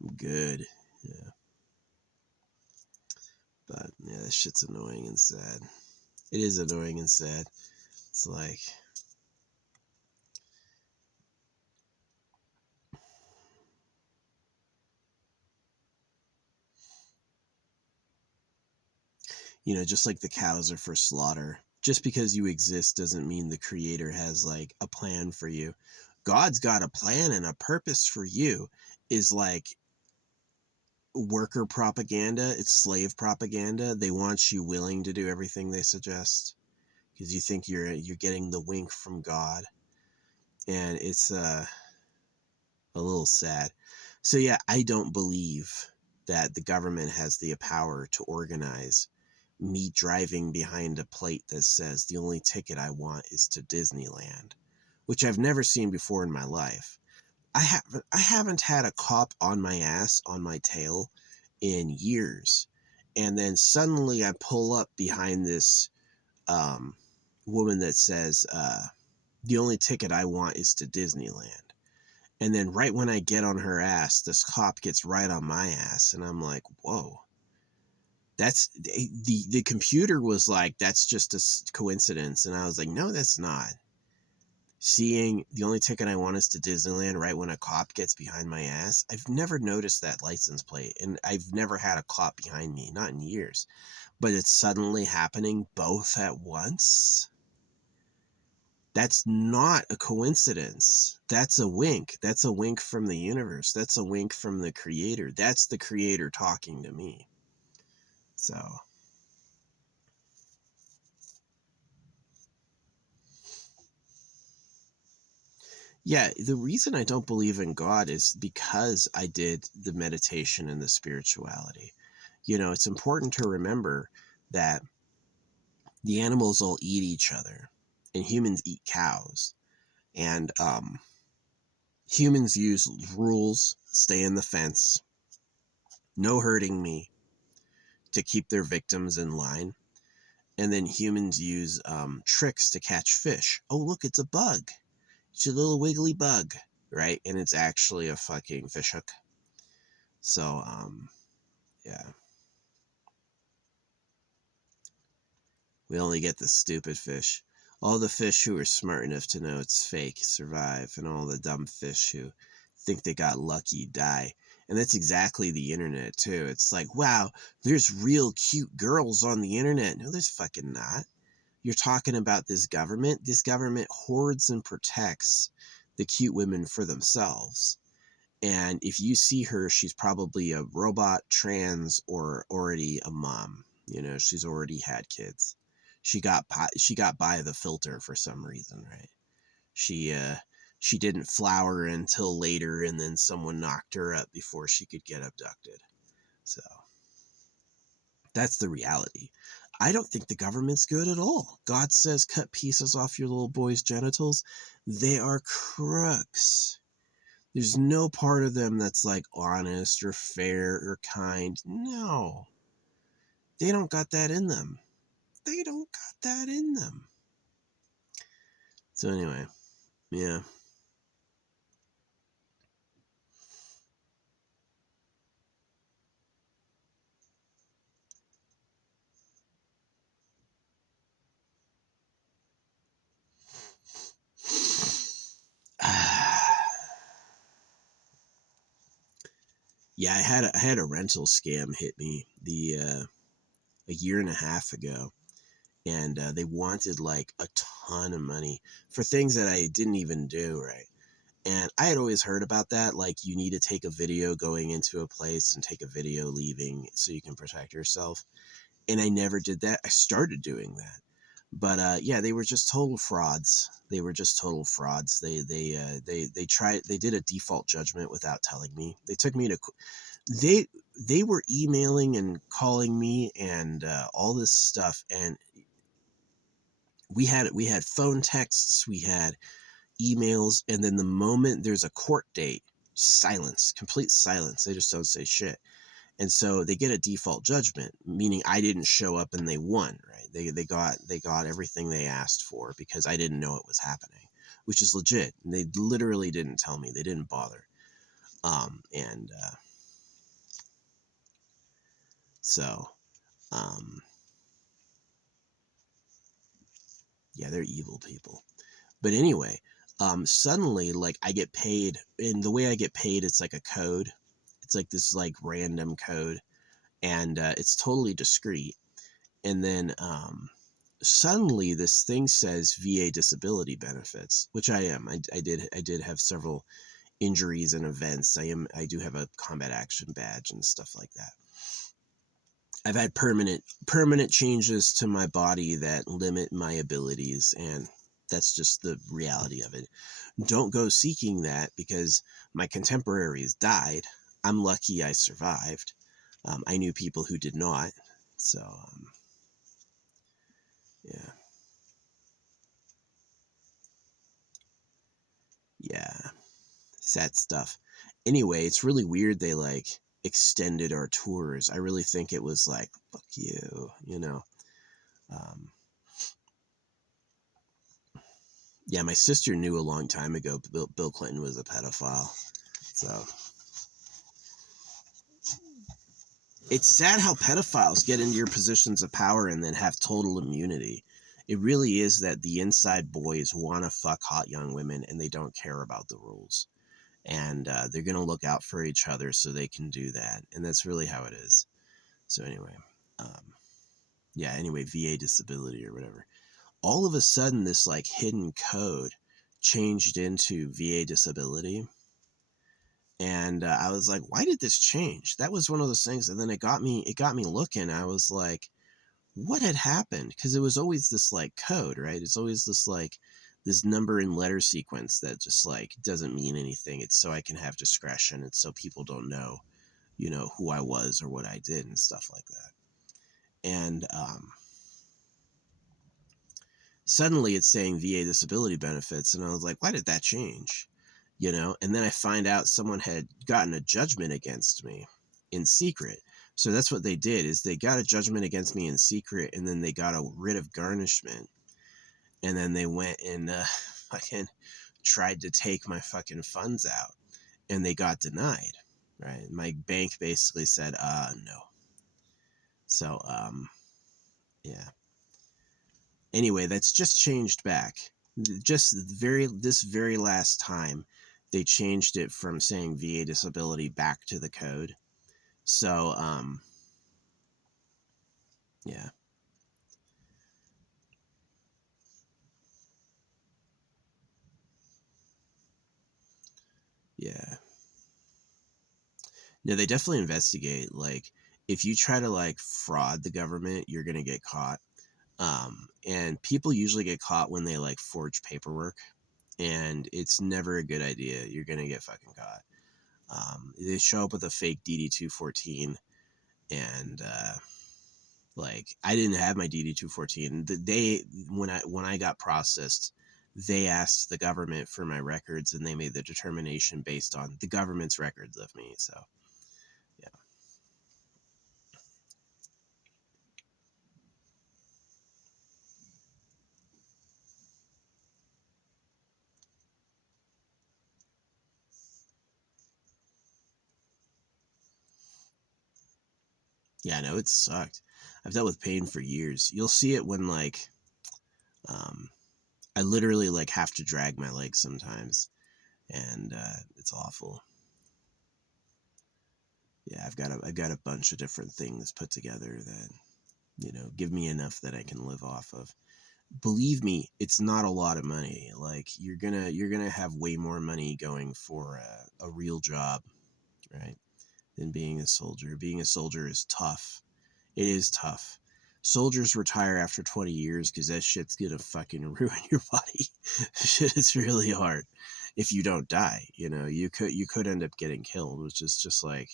I'm good. Yeah. But yeah, that shit's annoying and sad. It is annoying and sad. It's like, you know, just like the cows are for slaughter. Just because you exist doesn't mean the creator has like a plan for you. God's got a plan and a purpose for you. Is like worker propaganda, it's slave propaganda. They want you willing to do everything they suggest because you think you're getting the wink from God. And it's a little sad. So yeah, I don't believe that the government has the power to organize me driving behind a plate that says the only ticket I want is to Disneyland, which I've never seen before in my life. I haven't had a cop on my ass, on my tail in years. And then suddenly I pull up behind this um, woman that says, the only ticket I want is to Disneyland. And then right when I get on her ass, this cop gets right on my ass. And I'm like, whoa. That's the computer was like, that's just a coincidence. And I was like, no, that's not. Seeing the only ticket I want is to Disneyland right when a cop gets behind my ass. I've never noticed that license plate, and I've never had a cop behind me, not in years. But it's suddenly happening both at once. That's not a coincidence. That's a wink. That's a wink from the universe. That's a wink from the creator. That's the creator talking to me. So, yeah, the reason I don't believe in God is because I did the meditation and the spirituality. You know, it's important to remember that the animals all eat each other, and humans eat cows. And humans use rules, stay in the fence, no hurting me, to keep their victims in line. And then humans use tricks to catch fish. Oh, look, it's a bug. It's a little wiggly bug, right? And it's actually a fucking fish hook. So, yeah. We only get the stupid fish. All the fish who are smart enough to know it's fake survive, and all the dumb fish who think they got lucky die. And that's exactly the internet, too. It's like, wow, there's real cute girls on the internet. No, there's fucking not. You're talking about this government. This government hoards and protects the cute women for themselves. And if you see her, she's probably a robot, trans, or already a mom. You know, she's already had kids. She got by the filter for some reason, right? She didn't flower until later, and then someone knocked her up before she could get abducted. So that's the reality. I don't think the government's good at all. God says cut pieces off your little boy's genitals. They are crooks. There's no part of them that's like honest or fair or kind. No. They don't got that in them. They don't got that in them. So anyway, yeah. Yeah, I had a rental scam hit me a year and a half ago, and they wanted like a ton of money for things that I didn't even do, right. And I had always heard about that, like you need to take a video going into a place and take a video leaving so you can protect yourself. And I never did that. I started doing that. But yeah, they were just total frauds. They were just total frauds. They tried. They did a default judgment without telling me. They took me to. They they were emailing and calling me and all this stuff. And we had phone texts. We had emails. And then the moment there's a court date, silence, complete silence. They just don't say shit. And so they get a default judgment, meaning I didn't show up and they won, right? They got everything they asked for because I didn't know it was happening, which is legit. And they literally didn't tell me. They didn't bother. And so yeah, they're evil people. But anyway, suddenly like I get paid, and the way I get paid, it's like a code. It's like this like random code, and it's totally discreet. And then suddenly this thing says VA disability benefits, which I am. I did have several injuries and events. I do have a combat action badge and stuff like that. I've had permanent changes to my body that limit my abilities, and that's just the reality of it. Don't go seeking that because my contemporaries died. I'm lucky I survived. I knew people who did not. So yeah. Yeah. Sad stuff. Anyway, it's really weird they like extended our tours. I really think it was like, fuck you, you know. Um, yeah, my sister knew a long time ago Bill Clinton was a pedophile. So it's sad how pedophiles get into your positions of power and then have total immunity. It really is that the inside boys want to fuck hot young women and they don't care about the rules. And they're going to look out for each other so they can do that. And that's really how it is. So anyway, yeah, anyway, VA disability or whatever. All of a sudden, this like hidden code changed into VA disability. And I was like, why did this change? That was one of those things. And then it got me looking. I was like, what had happened? Because it was always this like code, right? It's always this like this number and letter sequence that just like doesn't mean anything. It's so I can have discretion. It's so people don't know, you know, who I was or what I did and stuff like that. And suddenly it's saying VA disability benefits. And I was like, why did that change? You know, and then I find out someone had gotten a judgment against me in secret. So that's what they did is they got a judgment against me in secret, and then they got a writ of garnishment, and then they went and fucking tried to take my fucking funds out, and they got denied. Right, my bank basically said, no. So yeah. Anyway, that's just changed back. Just this very last time, they changed it from saying VA disability back to the code. So yeah. Yeah. No, they definitely investigate. Like, if you try to like fraud the government, you're gonna get caught. And people usually get caught when they like forge paperwork, and it's never a good idea. You're gonna get fucking caught. They show up with a fake DD-214, and like I didn't have my DD-214. They when I got processed, they asked the government for my records, and they made the determination based on the government's records of me. So yeah. Yeah, no, it sucked. I've dealt with pain for years. You'll see it when like um I literally like have to drag my legs sometimes, and it's awful. Yeah, I've got a bunch of different things put together that, you know, give me enough that I can live off of. believe me, it's not a lot of money. Like you're gonna have way more money going for a real job, right, than being a soldier. Being a soldier is tough. It is tough. Soldiers retire after 20 years because that shit's gonna fucking ruin your body. Shit is really hard. If you don't die, you could end up getting killed, which is just like,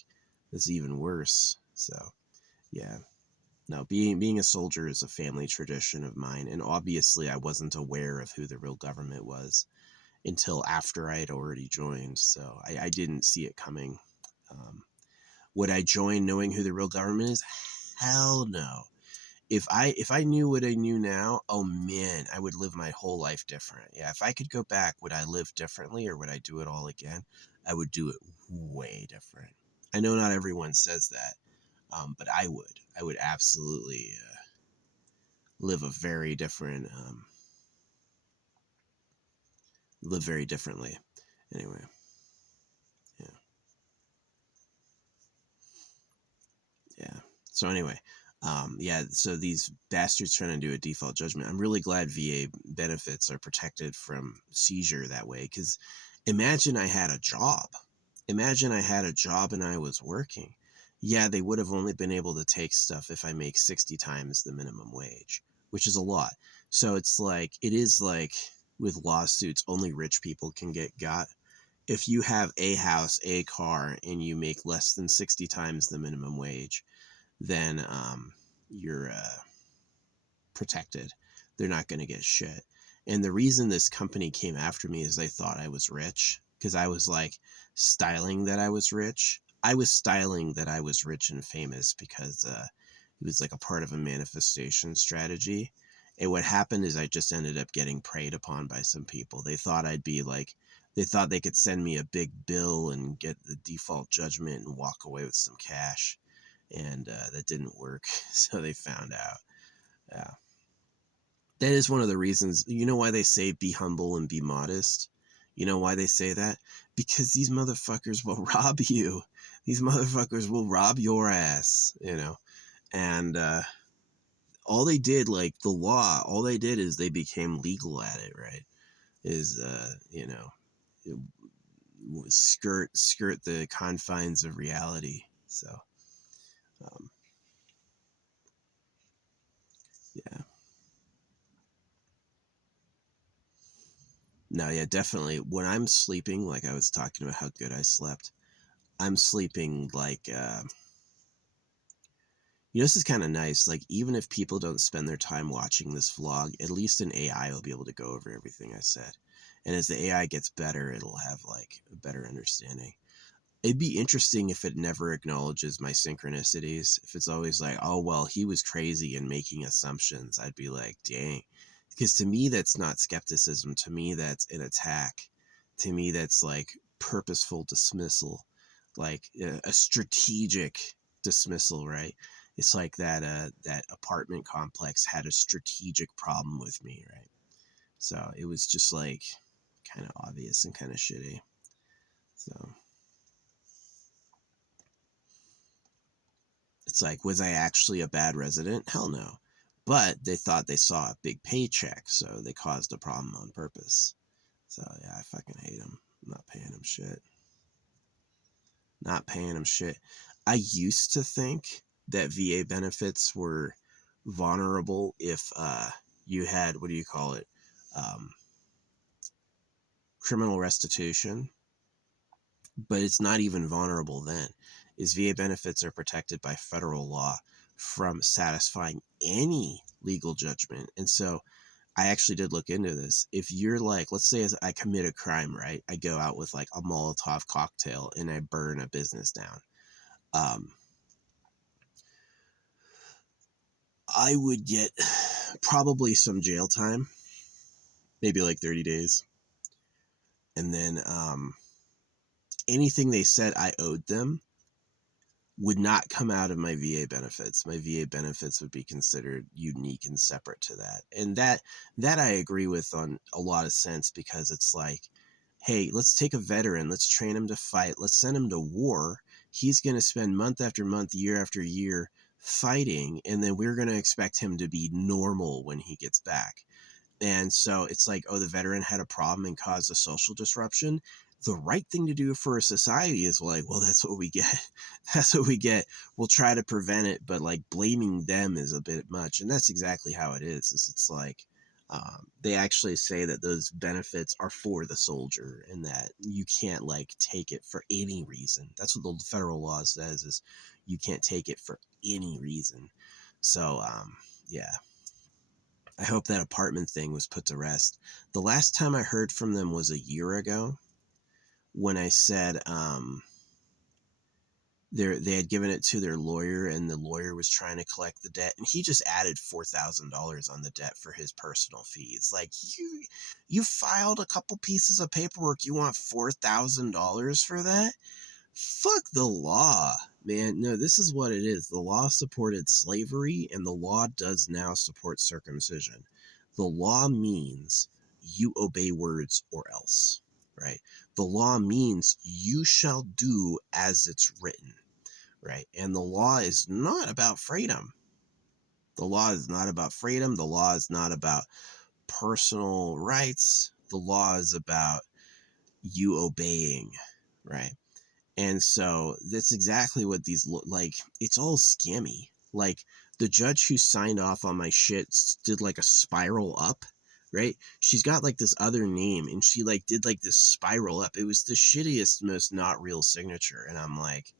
it's even worse. So yeah. No, being a soldier is a family tradition of mine, and obviously I wasn't aware of who the real government was until after I had already joined, so I didn't see it coming. Um, would I join knowing who the real government is? Hell no. If I knew what I knew now, oh man, I would live my whole life different. Yeah, if I could go back, would I live differently or would I do it all again? I would do it way different. I know not everyone says that, but I would. I would absolutely live a very different, live very differently. Anyway, yeah, yeah. So anyway, yeah. So these bastards trying to do a default judgment. I'm really glad VA benefits are protected from seizure that way. Because imagine I had a job. Imagine I had a job and I was working. Yeah, they would have only been able to take stuff if I make 60 times the minimum wage, which is a lot. So it's like, it is like with lawsuits, only rich people can get got. If you have a house, a car, and you make less than 60 times the minimum wage, then you're protected. They're not going to get shit. And the reason this company came after me is they thought I was rich because I was like styling that I was rich. I was styling that I was rich and famous because it was like a part of a manifestation strategy. And what happened is I just ended up getting preyed upon by some people. They thought I'd be like, they thought they could send me a big bill and get the default judgment and walk away with some cash. And that didn't work. So they found out. Yeah. That is one of the reasons, you know why they say be humble and be modest? You know why they say that? Because these motherfuckers will rob you. These motherfuckers will rob your ass, And all they did, like the law, all they did is they became legal at it, right? Is, skirt the confines of reality. So, um, yeah. No, yeah, definitely. When I'm sleeping, like I was talking about how good I slept, I'm sleeping like, this is kind of nice. Like, even if people don't spend their time watching this vlog, at least an AI will be able to go over everything I said. And as the AI gets better, it'll have like a better understanding. It'd be interesting if it never acknowledges my synchronicities. If it's always like, oh, well, he was crazy and making assumptions, I'd be like, dang. Because to me, that's not skepticism. To me, that's an attack. To me, that's like purposeful dismissal, like a strategic dismissal, right? It's like that apartment complex had a strategic problem with me, right? So it was just like kind of obvious and kind of shitty. So it's like, was I actually a bad resident? Hell no. But they thought they saw a big paycheck, so they caused a problem on purpose. So yeah, I fucking hate them. I'm not paying them shit. Not paying them shit. I used to think that VA benefits were vulnerable if you had, what do you call it, um, criminal restitution, but it's not even vulnerable then. Is VA benefits are protected by federal law from satisfying any legal judgment. And so I actually did look into this. If you're like, let's say as I commit a crime, right? I go out with like a Molotov cocktail and I burn a business down. Um, I would get probably some jail time, maybe like 30 days. And then anything they said I owed them would not come out of my VA benefits. My VA benefits would be considered unique and separate to that. And that I agree with on a lot of sense, because it's like, hey, let's take a veteran, let's train him to fight, let's send him to war. He's going to spend month after month, year after year fighting, and then we're going to expect him to be normal when he gets back. And so it's like, oh, the veteran had a problem and caused a social disruption. The right thing to do for a society is like, well, that's what we get. That's what we get. We'll try to prevent it, but like blaming them is a bit much. And that's exactly how it is. It's like they actually say that those benefits are for the soldier and that you can't like take it for any reason. That's what the federal law says, is you can't take it for any reason. So, yeah. I hope that apartment thing was put to rest. The last time I heard from them was a year ago when I said they had given it to their lawyer and the lawyer was trying to collect the debt and he just added $4,000 on the debt for his personal fees. Like, you filed a couple pieces of paperwork, you want $4,000 for that? Fuck the law, man. No, this is what it is. The law supported slavery, and the law does now support circumcision. The law means you obey words or else, right? The law means you shall do as it's written, right? And the law is not about freedom. The law is not about freedom. The law is not about personal rights. The law is about you obeying, right? And so that's exactly what these look like. It's all scammy. Like the judge who signed off on my shit did like a spiral up, right? She's got like this other name and she like did like this spiral up. It was the shittiest, most not real signature. And I'm like,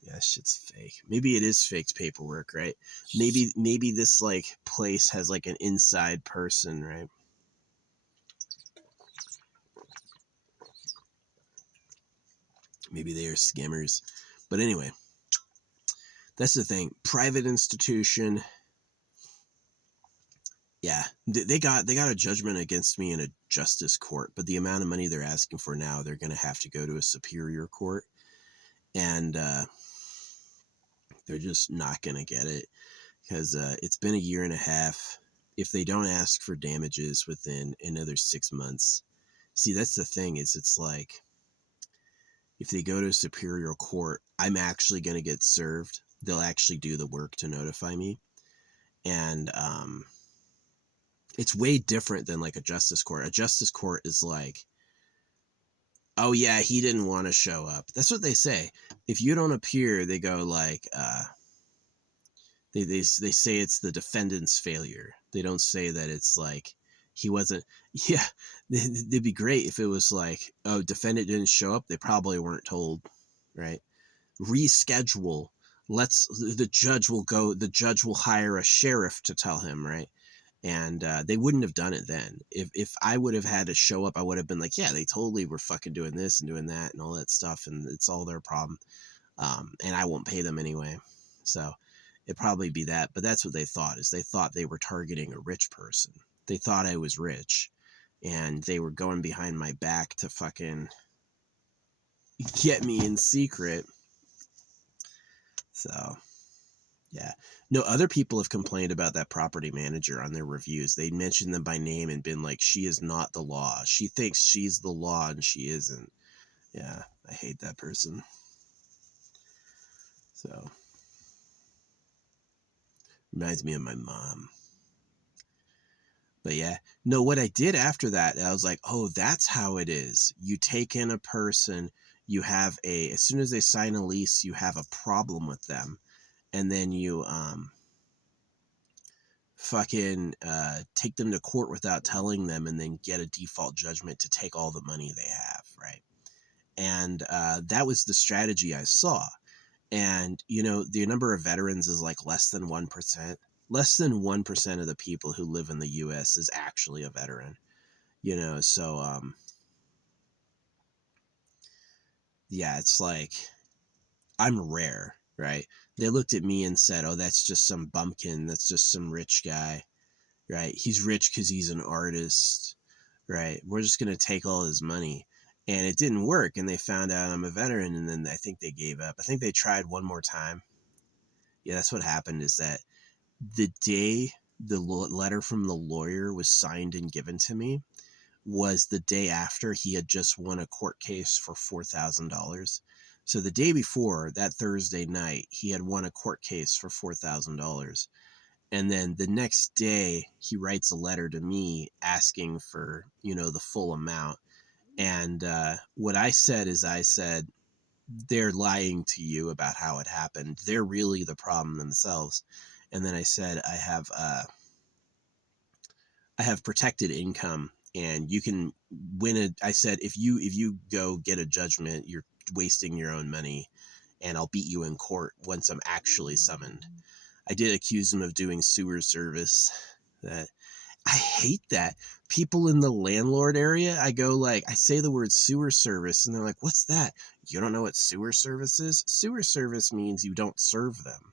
yeah, this shit's fake. Maybe it is faked paperwork, right? Maybe this like place has like an inside person, right? Maybe they are scammers. But anyway, that's the thing. Private institution. Yeah, they got a judgment against me in a justice court, but the amount of money they're asking for now, they're going to have to go to a superior court, and they're just not going to get it because it's been a year and a half. If they don't ask for damages within another 6 months, see, that's the thing, is it's like, if they go to a superior court, I'm actually going to get served. They'll actually do the work to notify me. And it's way different than like a justice court. A justice court is like, oh yeah, he didn't want to show up. That's what they say. If you don't appear, they go like, they say it's the defendant's failure. They don't say that it's like he wasn't. Yeah, it'd be great if it was like, oh, defendant didn't show up. They probably weren't told, right? Reschedule. The judge will hire a sheriff to tell him, right? And they wouldn't have done it then. If I would have had to show up, I would have been like, yeah, they totally were fucking doing this and doing that and all that stuff, and it's all their problem. And I won't pay them anyway. So it'd probably be that. But that's what they thought, is they thought they were targeting a rich person. They thought I was rich, and they were going behind my back to fucking get me in secret. So, yeah. No, other people have complained about that property manager on their reviews. They mentioned them by name and been like, she is not the law. She thinks she's the law and she isn't. Yeah, I hate that person. So, reminds me of my mom. But yeah, no, what I did after that, I was like, oh, that's how it is. You take in a person, you have as soon as they sign a lease, you have a problem with them. And then you fucking take them to court without telling them and then get a default judgment to take all the money they have, right? And that was the strategy I saw. And, you know, the number of veterans is like less than 1%. Less than 1% of the people who live in the U.S. is actually a veteran, you know? So, yeah, it's like, I'm rare, right? They looked at me and said, oh, that's just some bumpkin. That's just some rich guy, right? He's rich because he's an artist, right? We're just going to take all his money. And it didn't work. And they found out I'm a veteran. And then I think they gave up. I think they tried one more time. Yeah, that's what happened, is that the day the letter from the lawyer was signed and given to me was the day after he had just won a court case for $4,000. So the day before, that Thursday night, he had won a court case for $4,000. And then the next day, he writes a letter to me asking for, the full amount. And what I said is, I said, they're lying to you about how it happened. They're really the problem themselves. And then I said, I have protected income, and you can win it. I said, if you go get a judgment, you're wasting your own money, and I'll beat you in court once I'm actually summoned. I did accuse him of doing sewer service. That I hate that. People in the landlord area, I go like, I say the word sewer service, and they're like, what's that? You don't know what sewer service is? Sewer service means you don't serve them.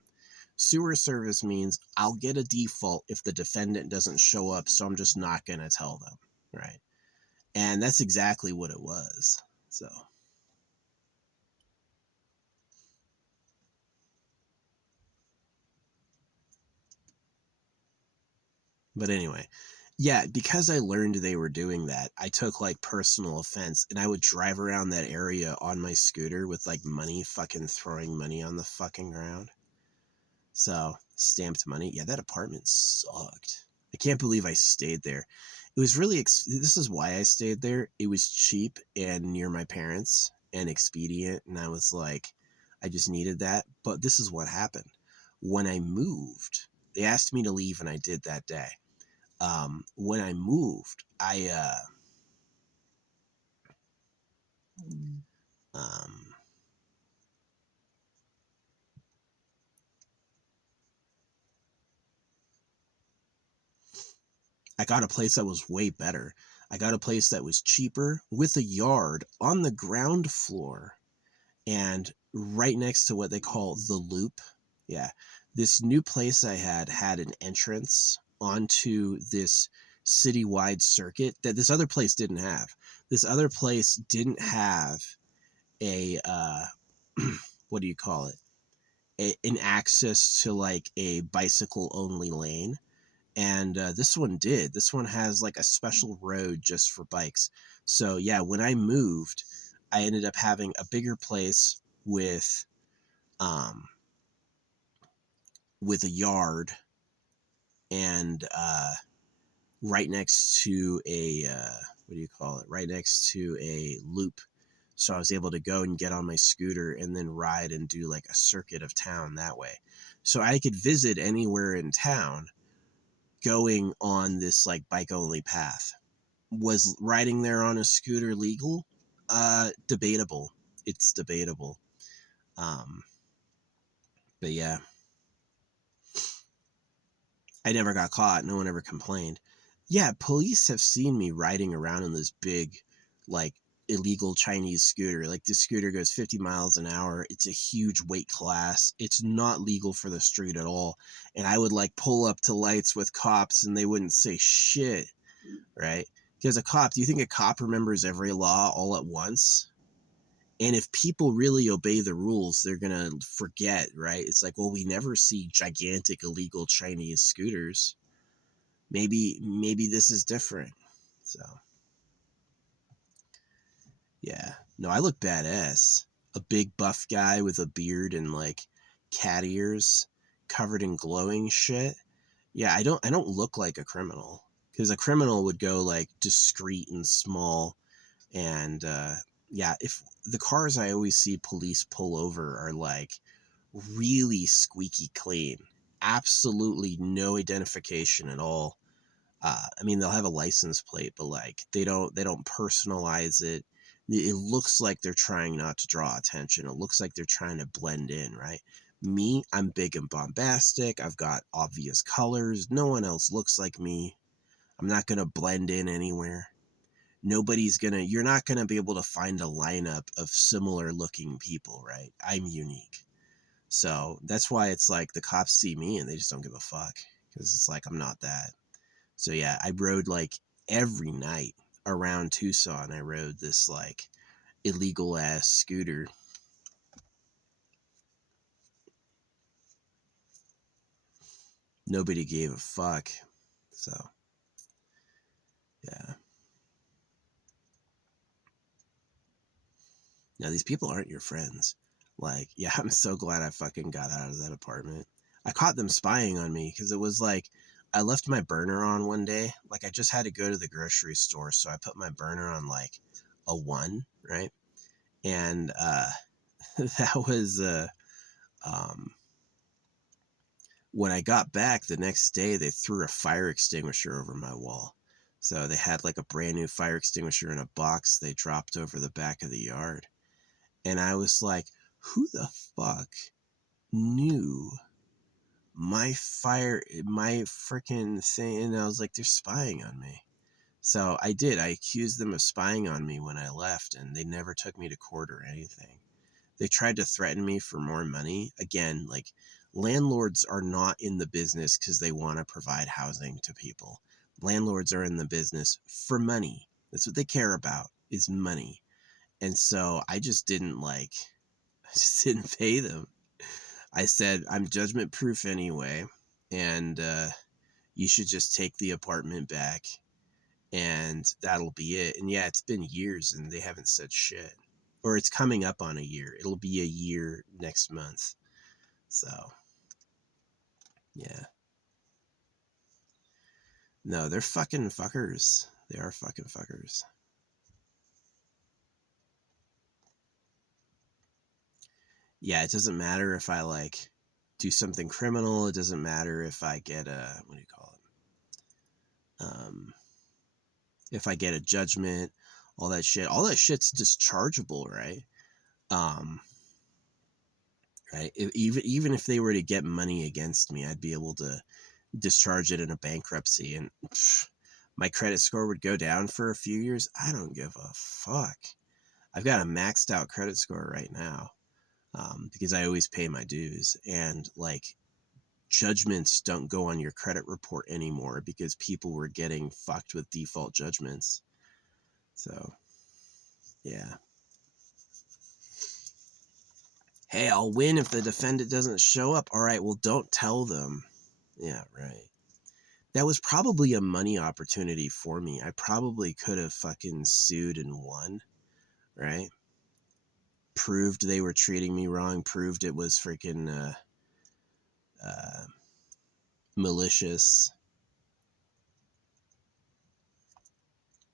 Sewer service means I'll get a default if the defendant doesn't show up, so I'm just not going to tell them, right? And that's exactly what it was. So, but anyway, yeah, because I learned they were doing that, I took like personal offense, and I would drive around that area on my scooter with like money, fucking throwing money on the fucking ground. So, stamped money. Yeah, that apartment sucked. I can't believe I stayed there. It was really, this is why I stayed there. It was cheap and near my parents and expedient. And I was like, I just needed that. But this is what happened. When I moved, they asked me to leave, and I did that day. When I moved, um, I got a place that was way better. I got a place that was cheaper with a yard on the ground floor and right next to what they call the loop. Yeah. This new place I had an entrance onto this citywide circuit that this other place didn't have. This other place didn't have a what do you call it? An access to like a bicycle only lane. And this one did. This one has like a special road just for bikes. So yeah, when I moved, I ended up having a bigger place um, with a yard and right next to a what do you call it? Right next to a loop. So I was able to go and get on my scooter and then ride and do like a circuit of town that way. So I could visit anywhere in town going on this like bike only path. Was riding there on a scooter legal? Debatable. It's debatable. Um, but yeah, I never got caught. No one ever complained. Yeah, police have seen me riding around in this big, like, illegal Chinese scooter. Like, this scooter goes 50 miles an hour. It's a huge weight class. It's not legal for the street at all. And I would, like, pull up to lights with cops and they wouldn't say shit, right? Because do you think a cop remembers every law all at once? And if people really obey the rules, they're going to forget, right? It's like, well, we never see gigantic illegal Chinese scooters. Maybe this is different. So, yeah. No, I look badass. A big buff guy with a beard and like cat ears covered in glowing shit. Yeah, I don't look like a criminal, cuz a criminal would go like discreet and small. And yeah, if the cars I always see police pull over are like really squeaky clean, absolutely no identification at all. I mean, they'll have a license plate, but like they don't personalize it. It looks like they're trying not to draw attention. It looks like they're trying to blend in, right? Me, I'm big and bombastic. I've got obvious colors. No one else looks like me. I'm not gonna blend in anywhere. You're not gonna be able to find a lineup of similar looking people, right? I'm unique. So that's why it's like the cops see me and they just don't give a fuck, because it's like I'm not that. So yeah, I rode like every night around Tucson. I rode this like illegal ass scooter. Nobody gave a fuck. So yeah. Now these people aren't your friends. Like, yeah, I'm so glad I fucking got out of that apartment. I caught them spying on me because it was like I left my burner on one day. Like I just had to go to the grocery store, so I put my burner on like a 1, right? And that was um, when I got back the next day, they threw a fire extinguisher over my wall. So they had like a brand new fire extinguisher in a box they dropped over the back of the yard. And I was like, who the fuck knew my freaking thing? And I was like, they're spying on me. So I did. I accused them of spying on me when I left, and they never took me to court or anything. They tried to threaten me for more money. Again, like landlords are not in the business because they want to provide housing to people. Landlords are in the business for money. That's what they care about, is money. And so I just didn't pay them. I said, I'm judgment proof anyway, and you should just take the apartment back, and that'll be it. And yeah, it's been years and they haven't said shit. Or it's coming up on a year. It'll be a year next month. So, yeah. No, they're fucking fuckers. They are fucking fuckers. Yeah, it doesn't matter if I do something criminal. It doesn't matter if I get what do you call it? If I get a judgment, all that shit. All that shit's dischargeable, right? Right. Even if they were to get money against me, I'd be able to discharge it in a bankruptcy, and my credit score would go down for a few years. I don't give a fuck. I've got a maxed out credit score right now, because I always pay my dues, and judgments don't go on your credit report anymore because people were getting fucked with default judgments. So, yeah. Hey, I'll win if the defendant doesn't show up. All right, well, don't tell them. Yeah, right. That was probably a money opportunity for me. I probably could have fucking sued and won, right? Proved they were treating me wrong, proved it was freaking malicious.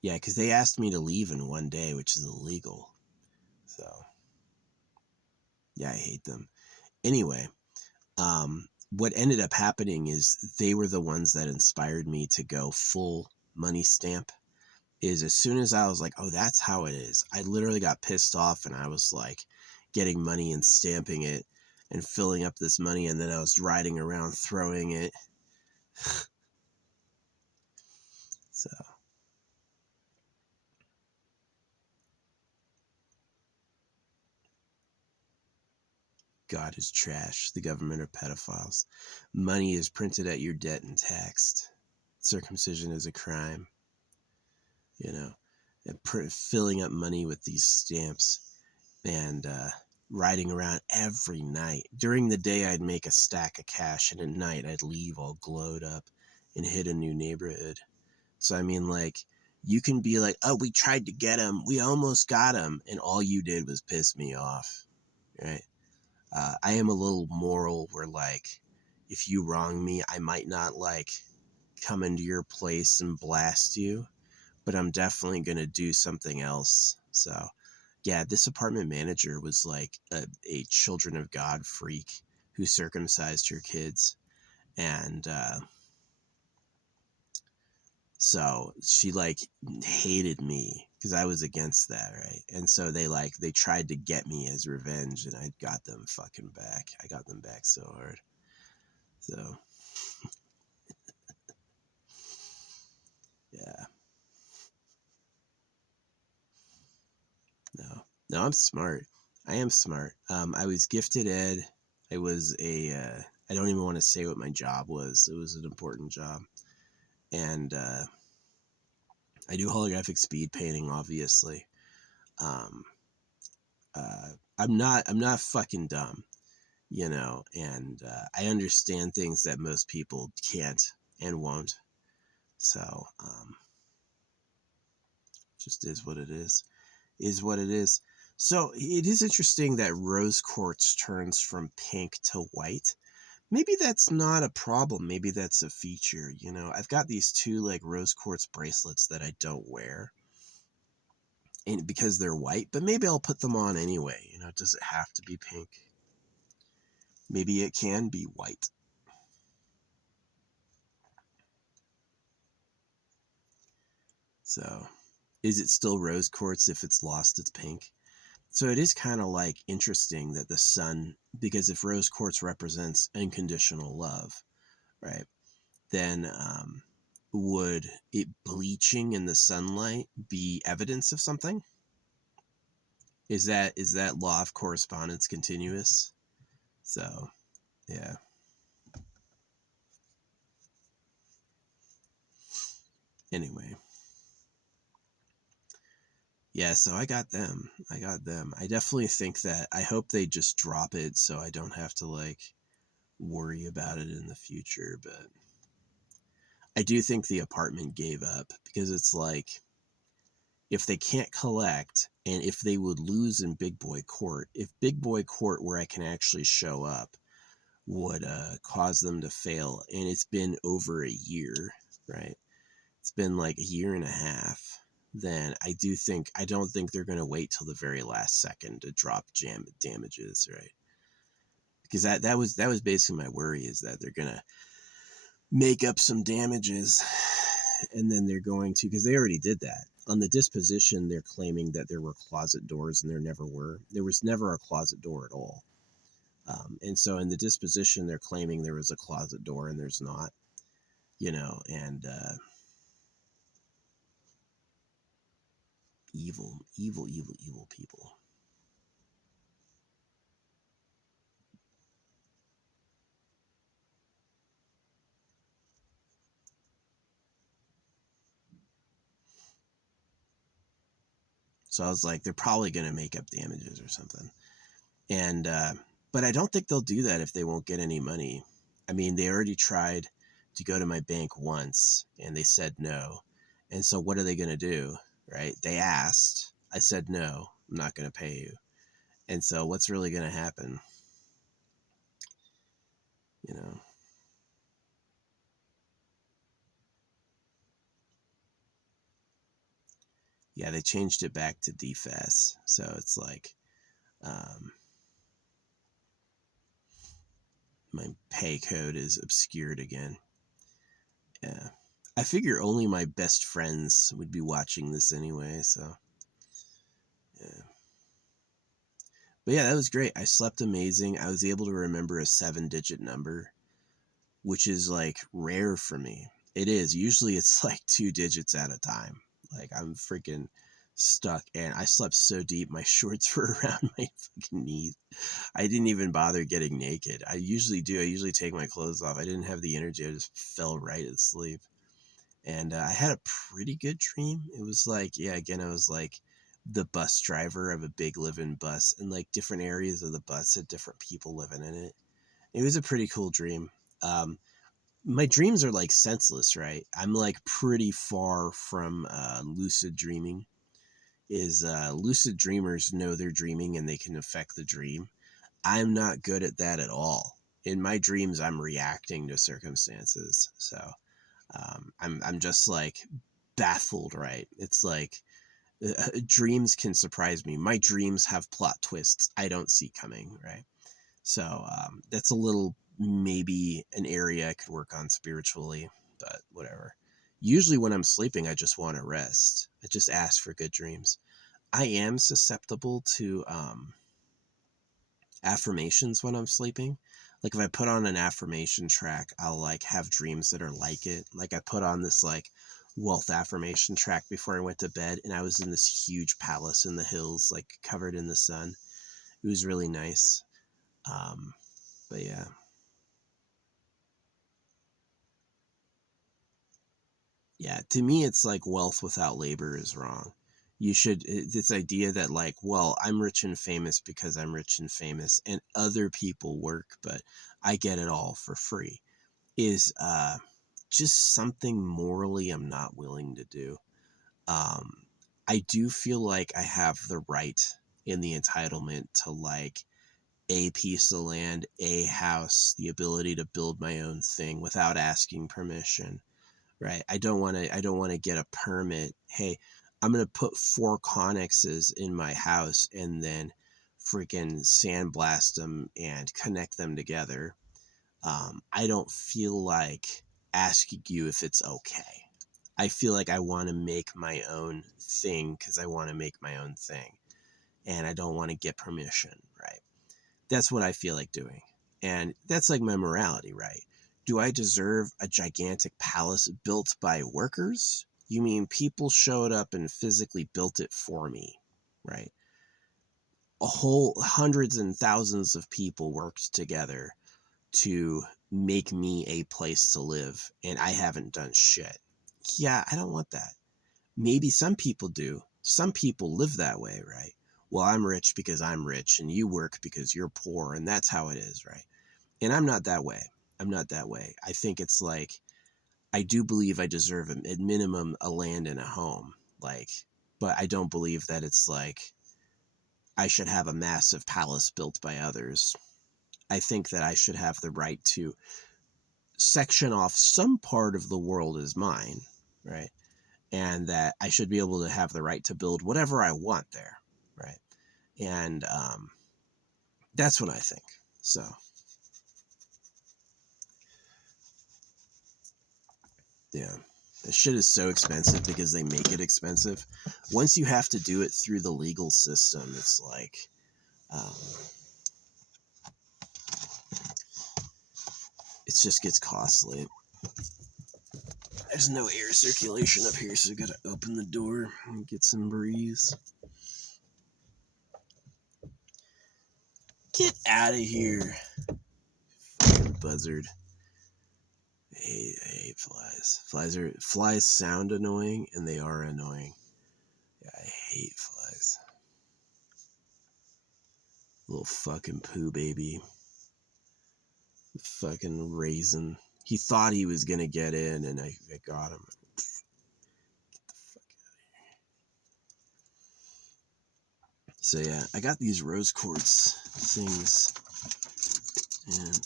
Yeah, because they asked me to leave in one day, which is illegal. So, yeah, I hate them. Anyway, what ended up happening is they were the ones that inspired me to go full money stamp. Is as soon as I was like, oh, that's how it is, I literally got pissed off, and I was getting money and stamping it and filling up this money, and then I was riding around throwing it. So, God is trash. The government are pedophiles. Money is printed at your debt and taxed. Circumcision is a crime. You know, and filling up money with these stamps, and riding around every night. During the day, I'd make a stack of cash, and at night, I'd leave all glowed up and hit a new neighborhood. So, I mean, you can be like, oh, we tried to get him. We almost got him. And all you did was piss me off, right? I am a little moral where, if you wrong me, I might not, come into your place and blast you, but I'm definitely going to do something else. So, yeah, this apartment manager was a Children of God freak who circumcised her kids. And so she hated me because I was against that, right? And so they tried to get me as revenge, and I got them fucking back. I got them back so hard. So, yeah. No, I'm smart. I am smart. I was gifted ed. I was I don't even want to say what my job was. It was an important job. And I do holographic speed painting, obviously. Um, I'm not fucking dumb, and I understand things that most people can't and won't. So, just is what it is what it is. So it is interesting that rose quartz turns from pink to white, maybe that's not a problem. Maybe that's a feature. You know, I've got these two like rose quartz bracelets that I don't wear, and because they're white, but maybe I'll put them on anyway. You know, does it have to be pink? Maybe it can be white. So, is it still rose quartz if it's lost its pink? So it is kind of like interesting that the sun, because if rose quartz represents unconditional love, right, then would it bleaching in the sunlight be evidence of something? Is that law of correspondence continuous? So yeah. Anyway, yeah. So I got them. I got them. I definitely think that I hope they just drop it so I don't have to like worry about it in the future. But I do think the apartment gave up because it's like if they can't collect and if they would lose in Big Boy Court, if Big Boy Court where I can actually show up would cause them to fail, and it's been over a year, right? It's been like a year and a half. Then I don't think they're going to wait till the very last second to drop damages, right? Because that was basically my worry is that they're going to make up some damages and then they're going to, because they already did that on the disposition. They're claiming that there were closet doors and there never were. There was never a closet door at all. And so in the disposition they're claiming there was a closet door and there's not, you know. And evil, evil, evil, evil people. So I was like, they're probably going to make up damages or something. And but I don't think they'll do that if they won't get any money. I mean, they already tried to go to my bank once and they said no. And so what are they going to do? Right? They asked. I said no. I'm not going to pay you. And so what's really going to happen? You know. Yeah, they changed it back to DFS. So it's like um, my pay code is obscured again. Yeah. I figure only my best friends would be watching this anyway, so yeah. But yeah, that was great. I slept amazing. I was able to remember a 7-digit number, which is like rare for me. It is. Usually it's like 2 digits at a time. Like I'm freaking stuck, and I slept so deep my shorts were around my fucking knees. I didn't even bother getting naked. I usually do. I usually take my clothes off. I didn't have the energy. I just fell right asleep. And I had a pretty good dream. It was like, yeah, again, I was like the bus driver of a big living bus, and like different areas of the bus had different people living in it. It was a pretty cool dream. Um, my dreams are like senseless, right? I'm like pretty far from lucid dreaming. Is lucid dreamers know they're dreaming and they can affect the dream. I'm not good at that at all. In my dreams, I'm reacting to circumstances. So I'm just like baffled, right? It's like dreams can surprise me. My dreams have plot twists I don't see coming, right? So that's a little maybe an area I could work on spiritually, but whatever. Usually when I'm sleeping, I just want to rest. I just ask for good dreams. I am susceptible to affirmations when I'm sleeping. Like if I put on an affirmation track, I'll like have dreams that are like it. Like I put on this like wealth affirmation track before I went to bed, and I was in this huge palace in the hills, like covered in the sun. It was really nice. Um, but yeah. Yeah, to me it's like wealth without labor is wrong. You should this idea that like, well, I'm rich and famous because I'm rich and famous and other people work, but I get it all for free is just something morally I'm not willing to do. Um, I do feel like I have the right and the entitlement to like a piece of land, a house, the ability to build my own thing without asking permission, right? I don't want to get a permit. Hey, I'm going to put 4 connexes in my house and then freaking sandblast them and connect them together. I don't feel like asking you if it's okay. I feel like I want to make my own thing because I want to make my own thing. And I don't want to get permission, right? That's what I feel like doing. And that's like my morality, right? Do I deserve a gigantic palace built by workers? You mean people showed up and physically built it for me, right? A whole hundreds and thousands of people worked together to make me a place to live, and I haven't done shit. Yeah, I don't want that. Maybe some people do. Some people live that way, right? Well, I'm rich because I'm rich, and you work because you're poor, and that's how it is, right? And I'm not that way. I'm not that way. I think it's like, I do believe I deserve at minimum a land and a home, like, but I don't believe that it's like I should have a massive palace built by others. I think that I should have the right to section off some part of the world as mine, right? And that I should be able to have the right to build whatever I want there, right? And that's what I think. So, yeah, the shit is so expensive because they make it expensive. Once you have to do it through the legal system, it's like, um, it just gets costly. There's no air circulation up here, so I gotta open the door and get some breeze. Get out of here, fucking buzzard. I hate flies. Flies sound annoying, and they are annoying. Yeah, I hate flies. Little fucking poo baby. Fucking raisin. He thought he was gonna get in, and I got him. Get the fuck out of here. So yeah, I got these rose quartz things, and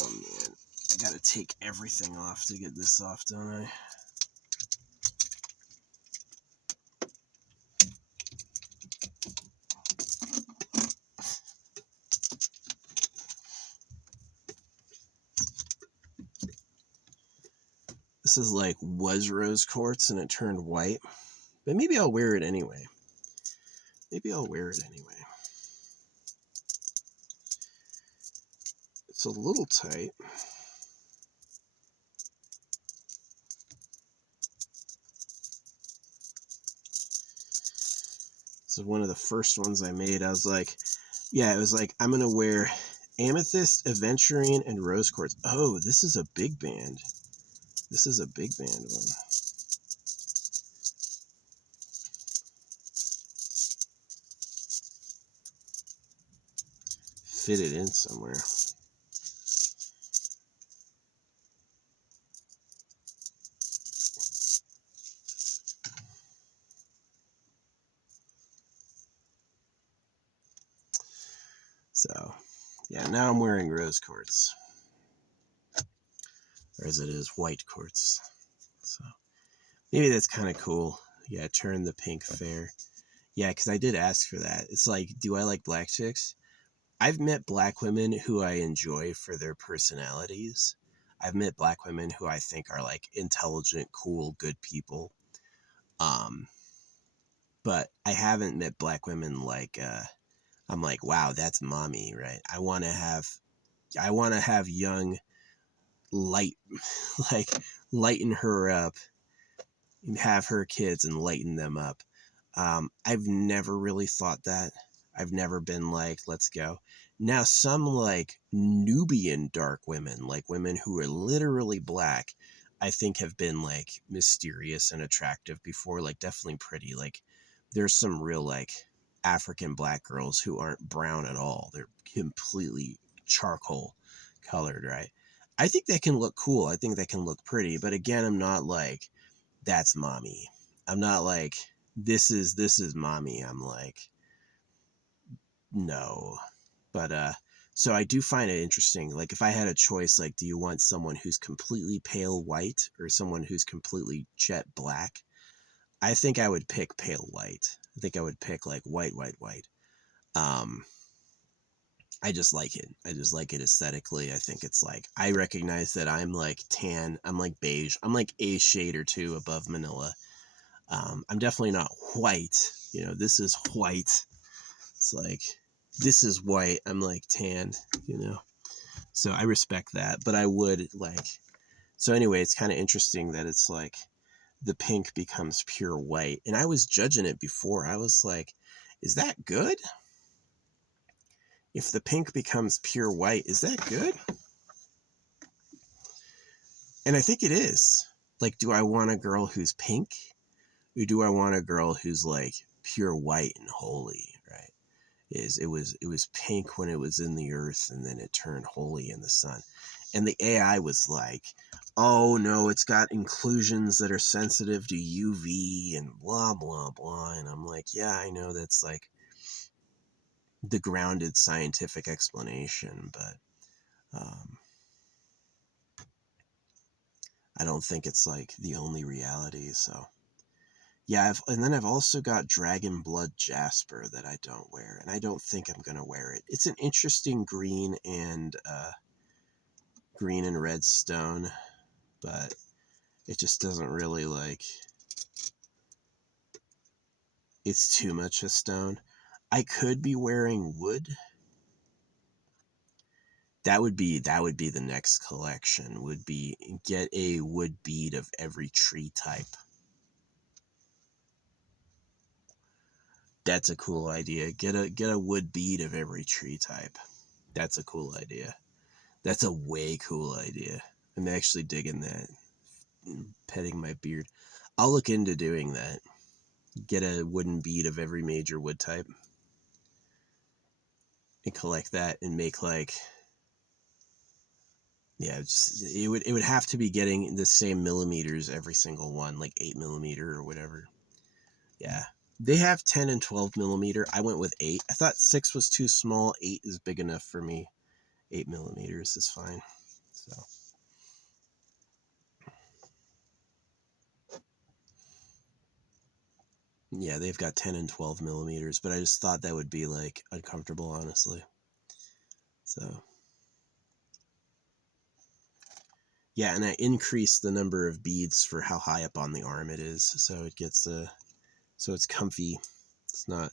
oh man, I gotta take everything off to get this off, don't I? This is like was rose quartz and it turned white, but maybe I'll wear it anyway. Maybe I'll wear it anyway. It's a little tight. This is one of the first ones I made. I was like, yeah, it was like, I'm going to wear amethyst, aventurine, and rose quartz. Oh, this is a big band. This is a big band one. Fit it in somewhere. So, yeah, now I'm wearing rose quartz. Or as it is, white quartz. So, maybe that's kind of cool. Yeah, turn the pink fair. Yeah, because I did ask for that. It's like, do I like black chicks? I've met black women who I enjoy for their personalities. I've met black women who I think are like intelligent, cool, good people. Um, but I haven't met black women like I'm like, wow, that's mommy, right? I want to have young light like lighten her up, have her kids and lighten them up. I've never really thought that. I've never been like, let's go. Now, some like Nubian dark women, like women who are literally black, I think have been like mysterious and attractive before, like definitely pretty. Like there's some real like African black girls who aren't brown at all. They're completely charcoal colored, right? I think that can look cool. I think that can look pretty. But again, I'm not like, that's mommy. I'm not like, this is mommy. I'm like, no. But so I do find it interesting. Like if I had a choice, like do you want someone who's completely pale white or someone who's completely jet black? I think I would pick pale white. I think I would pick like white, white, white. Um, I just like it. I just like it aesthetically. I think it's like, I recognize that I'm like tan, I'm like beige, I'm like a shade or two above Manila. I'm definitely not white. You know, this is white. It's like, this is white. I'm like tan, you know. So I respect that. But I would like, so anyway, it's kind of interesting that it's like the pink becomes pure white. And I was judging it before. I was like, is that good? If the pink becomes pure white, is that good? And I think it is. Like, do I want a girl who's pink? Or do I want a girl who's like pure white and holy, right? It was pink when it was in the earth, and then it turned holy in the sun. And the AI was like, oh no, it's got inclusions that are sensitive to UV and blah blah blah. And I'm like, yeah, I know that's like the grounded scientific explanation, but I don't think it's like the only reality. So yeah, and then I've also got Dragon Blood Jasper that I don't wear, and I don't think I'm gonna wear it. It's an interesting green and red stone, but it just doesn't really like. It's too much a stone. I could be wearing wood. That would be the next collection. Would be get a wood bead of every tree type. That's a cool idea. Get a wood bead of every tree type. That's a cool idea. That's a way cool idea. I'm actually digging that. Petting my beard. I'll look into doing that. Get a wooden bead of every major wood type and collect that and make like, yeah, it would have to be getting the same millimeters every single one, like 8mm or whatever. Yeah. They have 10 and 12mm. I went with 8. I thought 6 was too small. 8 is big enough for me. 8mm is fine. So yeah, they've got 10 and 12mm, but I just thought that would be like uncomfortable, honestly. So yeah, and I increased the number of beads for how high up on the arm it is, so it gets so it's comfy. It's not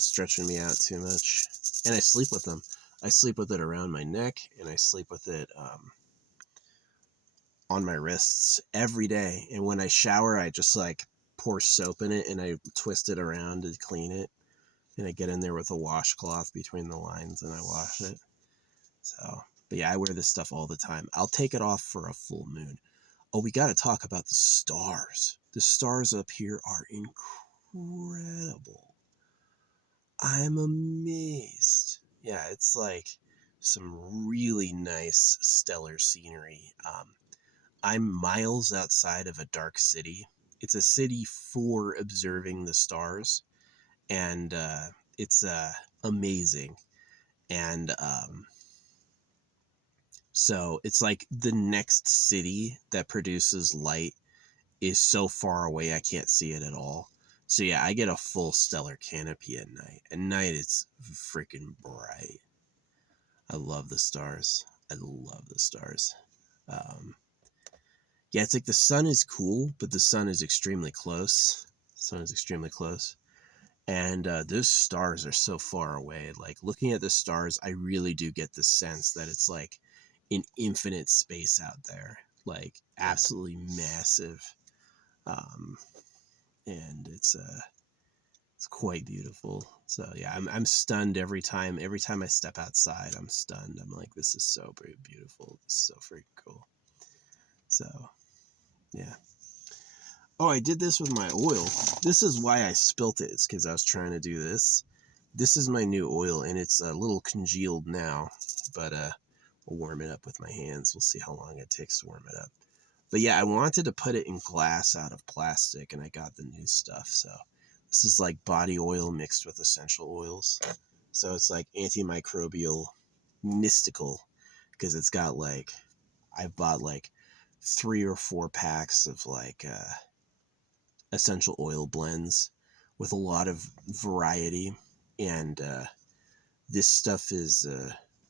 stretching me out too much. And I sleep with them. I sleep with it around my neck, and I sleep with it on my wrists every day. And when I shower, I just like pour soap in it and I twist it around to clean it. And I get in there with a washcloth between the lines and I wash it. So, but yeah, I wear this stuff all the time. I'll take it off for a full moon. Oh, we got to talk about the stars. The stars up here are incredible. I'm amazed. Yeah, it's like some really nice stellar scenery. I'm miles outside of a dark city. It's a city for observing the stars, and it's amazing. And so it's like the next city that produces light is so far away I can't see it at all. So yeah, I get a full stellar canopy at night. At night it's freaking bright. I love the stars. I love the stars. Um, yeah, it's like the sun is cool, but the sun is extremely close. The sun is extremely close. And those stars are so far away. Like looking at the stars, I really do get the sense that it's like an infinite space out there, like absolutely massive. Um, and it's quite beautiful. So yeah, I'm stunned every time. Every time I step outside, I'm stunned. I'm like, this is so beautiful. This is so freaking cool. So yeah. Oh, I did this with my oil. This is why I spilt it. It's because I was trying to do this. This is my new oil, and it's a little congealed now, but we'll warm it up with my hands. We'll see how long it takes to warm it up. But yeah, I wanted to put it in glass out of plastic, and I got the new stuff. So this is like body oil mixed with essential oils. So it's like antimicrobial, mystical, because it's got like, I bought like 3 or 4 packs of like essential oil blends with a lot of variety, and this stuff is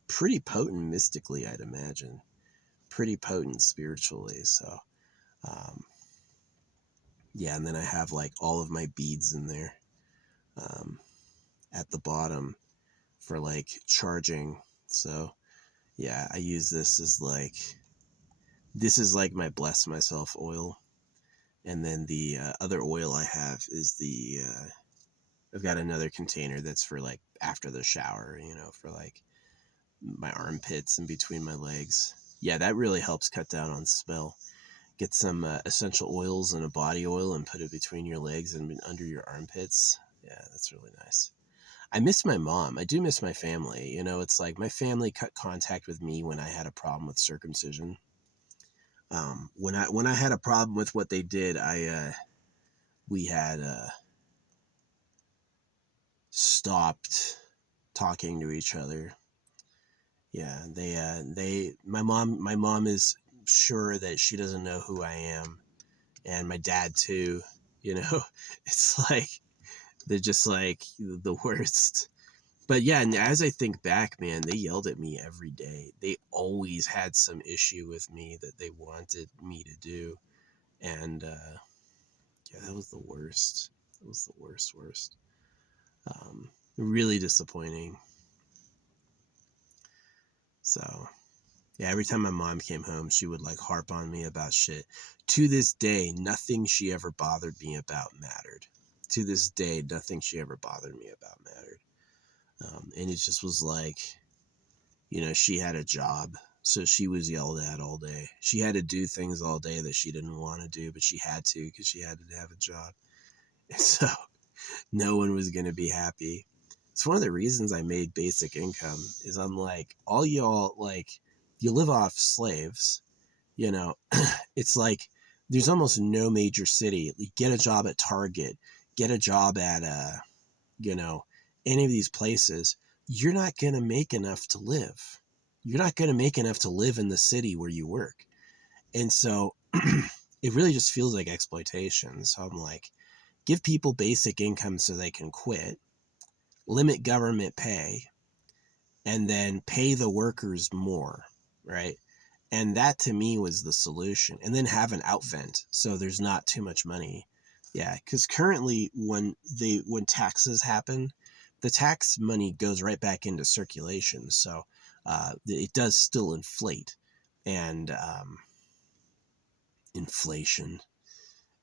pretty potent mystically, I'd imagine, pretty potent spiritually. So yeah, and then I have like all of my beads in there um, at the bottom for like charging. So yeah, I use this as like, this is like my bless myself oil. And then the other oil I have is the, I've got another container that's for like after the shower, you know, for like my armpits and between my legs. Yeah, that really helps cut down on smell. Get some essential oils and a body oil and put it between your legs and under your armpits. Yeah, that's really nice. I miss my mom. I do miss my family. You know, it's like my family cut contact with me when I had a problem with circumcision. When I had a problem with what they did, we had stopped talking to each other. Yeah, my mom is sure that she doesn't know who I am, and my dad too. You know, it's like they're just like the worst. But yeah, and as I think back, man, they yelled at me every day. They always had some issue with me that they wanted me to do, and yeah, that was the worst. It was the worst. Really disappointing. So yeah, every time my mom came home, she would like harp on me about shit. To this day, nothing she ever bothered me about mattered. To this day, nothing she ever bothered me about mattered. And it just was like, you know, she had a job, so she was yelled at all day. She had to do things all day that she didn't want to do, but she had to because she had to have a job. And so no one was going to be happy. It's one of the reasons I made basic income is I'm like, all y'all, like, you live off slaves, you know, it's like there's almost no major city. Get a job at Target, get a job at, you know, any of these places. You're not going to make enough to live. You're not going to make enough to live in the city where you work. And so it really just feels like exploitation. So I'm like, give people basic income so they can quit, limit government pay, and then pay the workers more, right? And that to me was the solution. And then have an outvent so there's not too much money. Yeah, because currently when taxes happen, the tax money goes right back into circulation. So it does still inflate. And inflation.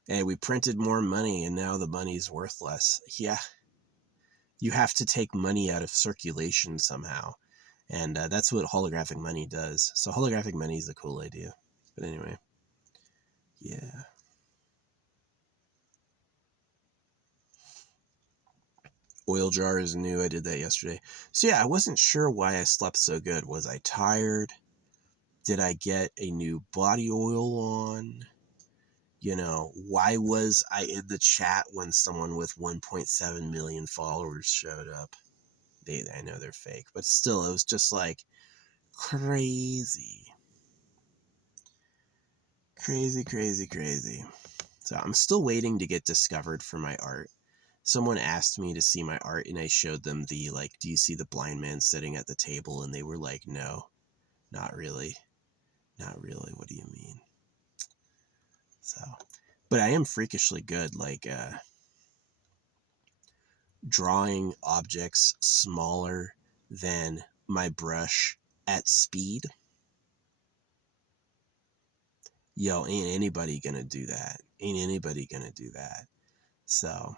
And we printed more money and now the money's worth less. Yeah, you have to take money out of circulation somehow. And that's what holographic money does. So holographic money is a cool idea. But anyway, yeah. Oil jar is new. I did that yesterday. So yeah, I wasn't sure why I slept so good. Was I tired? Did I get a new body oil on? You know, why was I in the chat when someone with 1.7 million followers showed up? I know they're fake, but still, it was just like crazy. Crazy. So I'm still waiting to get discovered for my art. Someone asked me to see my art and I showed them the, like, do you see the blind man sitting at the table? And they were like, no, not really. Not really. What do you mean? So, but I am freakishly good, like, drawing objects smaller than my brush at speed. Yo, ain't anybody gonna do that. Ain't anybody gonna do that. So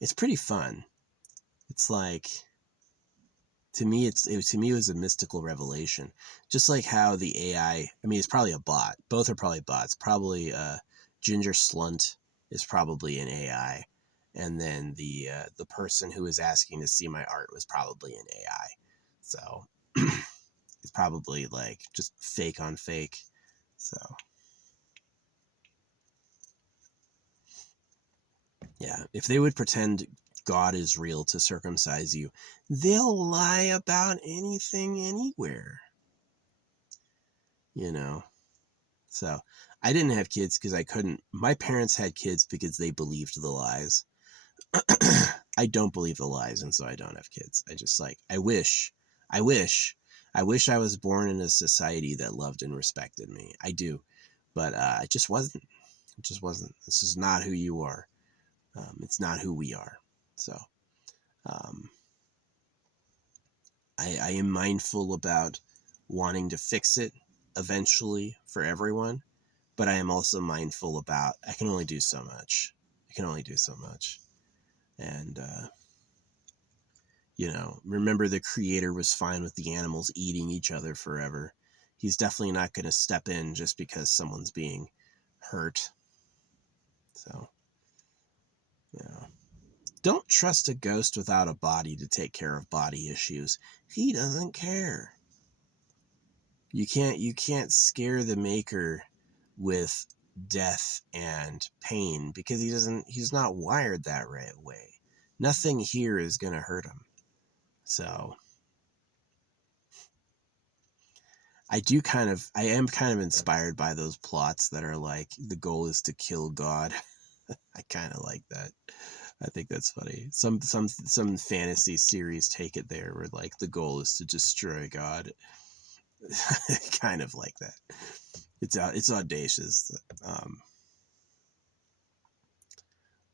it's pretty fun. It's like, to me, it was a mystical revelation. Just like how the AI, I mean, it's probably a bot. Both are probably bots. Probably Ginger Slunt is probably an AI, and then the person who was asking to see my art was probably an AI. So it's probably like just fake on fake. So yeah, if they would pretend God is real to circumcise you, they'll lie about anything, anywhere, you know? So I didn't have kids because I couldn't. My parents had kids because they believed the lies. I don't believe the lies, and so I don't have kids. I just like, I wish I was born in a society that loved and respected me. I do, but I just wasn't. It just wasn't. This is not who you are. It's not who we are. So um, I am mindful about wanting to fix it eventually for everyone, but I am also mindful about I can only do so much. I can only do so much. And, remember the creator was fine with the animals eating each other forever. He's definitely not going to step in just because someone's being hurt. So, don't trust a ghost without a body to take care of body issues. He doesn't care. You can't scare the maker with death and pain because he's not wired that right way. Nothing here is going to hurt him. So I am kind of inspired by those plots that are like the goal is to kill God. I kind of like that. I think that's funny. Some fantasy series take it there where like the goal is to destroy God. Kind of like that. It's audacious.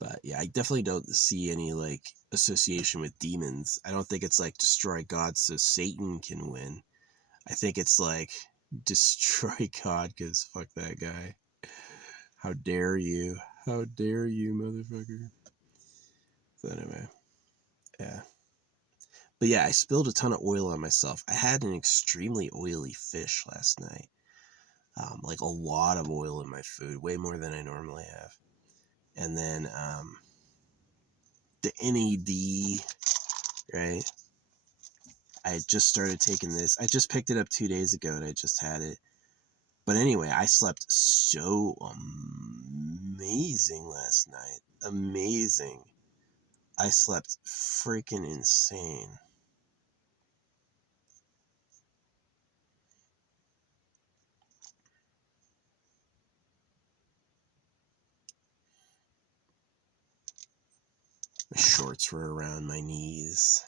But yeah, I definitely don't see any like association with demons. I don't think it's like destroy God so Satan can win. I think it's like destroy God because fuck that guy. How dare you? How dare you, motherfucker? So anyway, yeah. But yeah, I spilled a ton of oil on myself. I had an extremely oily fish last night. Like a lot of oil in my food, way more than I normally have. And then the NAD, right? I just started taking this. I just picked it up 2 days ago and I just had it. But anyway, I slept so amazing last night. Amazing. I slept freaking insane. My shorts were around my knees.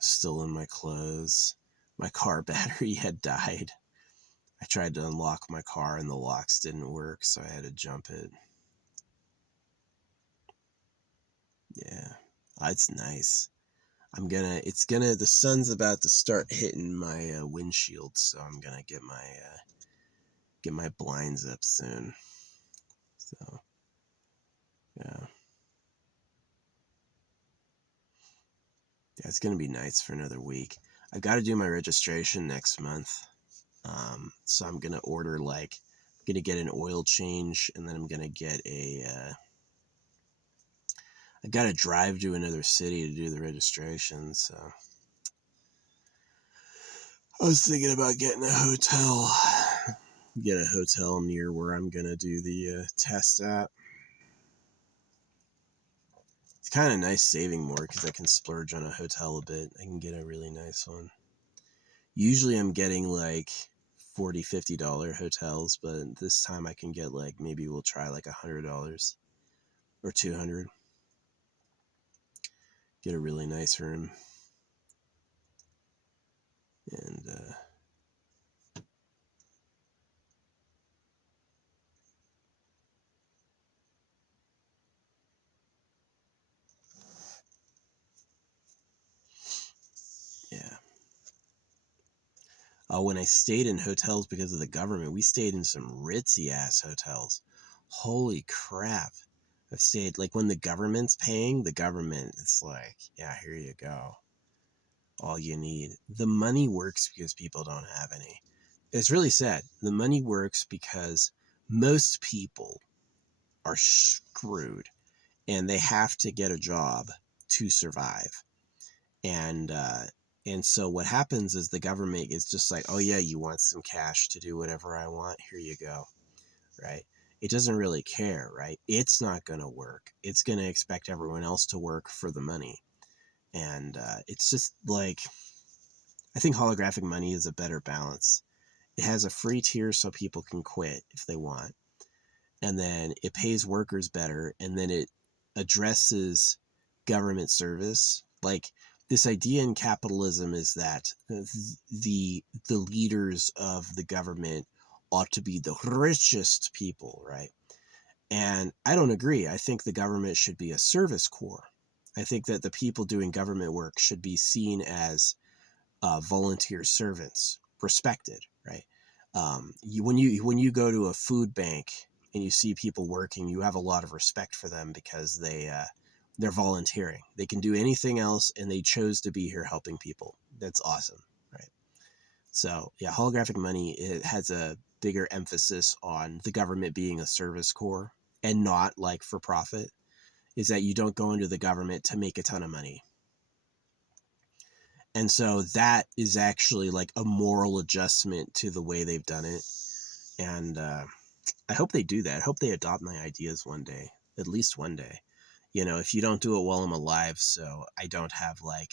Still in my clothes. My car battery had died. I tried to unlock my car and the locks didn't work, so I had to jump it. Yeah. It's nice. The sun's about to start hitting my windshield, so I'm gonna get my blinds up soon. So, yeah. Yeah, it's gonna be nice for another week. I've got to do my registration next month. So I'm gonna gonna get an oil change, and then I'm gonna get I gotta drive to another city to do the registration, so I was thinking about getting a hotel. Get a hotel near where I'm gonna do the test at. It's kind of nice saving more because I can splurge on a hotel a bit. I can get a really nice one. Usually I'm getting like $40-$50 hotels, but this time I can get like, maybe we'll try like $100 or $200. Get a really nice room. And yeah. When I stayed in hotels because of the government, we stayed in some ritzy ass hotels. Holy crap. I've stayed, like, when the government's paying, the government, it's like, yeah, here you go. All you need. The money works because people don't have any. It's really sad. The money works because most people are screwed and they have to get a job to survive. And so what happens is the government is just like, oh yeah, you want some cash to do whatever I want? Here you go, right? it doesn't really care, right? It's not going to work. It's going to expect everyone else to work for the money. And it's just like, I think holographic money is a better balance. It has a free tier so people can quit if they want. And then it pays workers better. And then it addresses government service. Like, this idea in capitalism is that the leaders of the government ought to be the richest people, right? And I don't agree. I think the government should be a service corps. I think that the people doing government work should be seen as volunteer servants, respected, right? When you go to a food bank and you see people working, you have a lot of respect for them because they're volunteering. They can do anything else, and they chose to be here helping people. That's awesome, right? So yeah, holographic money, it has a bigger emphasis on the government being a service corps and not like for profit. Is that you don't go into the government to make a ton of money. And so that is actually like a moral adjustment to the way they've done it. And I hope they do that. I hope they adopt my ideas one day, at least one day. You know, if you don't do it while I'm alive, so I don't have like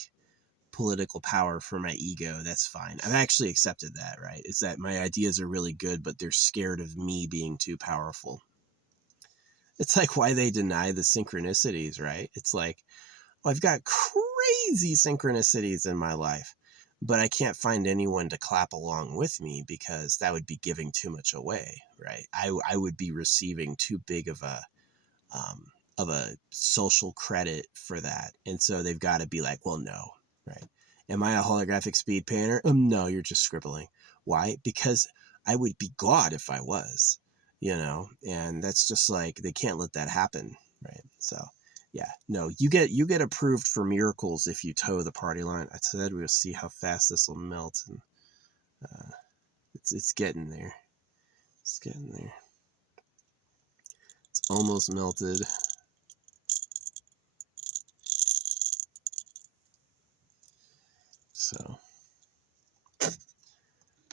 political power for my ego, that's fine. I've actually accepted that, right? It's that my ideas are really good, but they're scared of me being too powerful. It's like why they deny the synchronicities, right? It's like, oh, I've got crazy synchronicities in my life, but I can't find anyone to clap along with me because that would be giving too much away, right? I would be receiving too big of a social credit for that. And so they've got to be like, well, no, right? Am I a holographic speed painter? No, you're just scribbling. Why? Because I would be God if I was, you know, and that's just like, they can't let that happen, right? So yeah, no, you get approved for miracles if you toe the party line. I said we'll see how fast this will melt, and it's getting there. It's getting there. It's almost melted. So,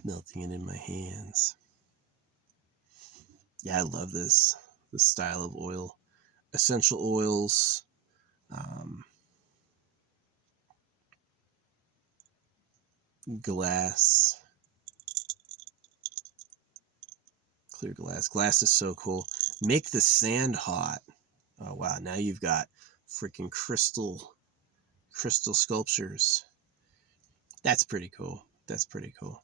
melting it in my hands. Yeah, I love this style of oil. Essential oils. Glass. Clear glass. Glass is so cool. Make the sand hot. Oh, wow. Now you've got freaking crystal sculptures. That's pretty cool. That's pretty cool.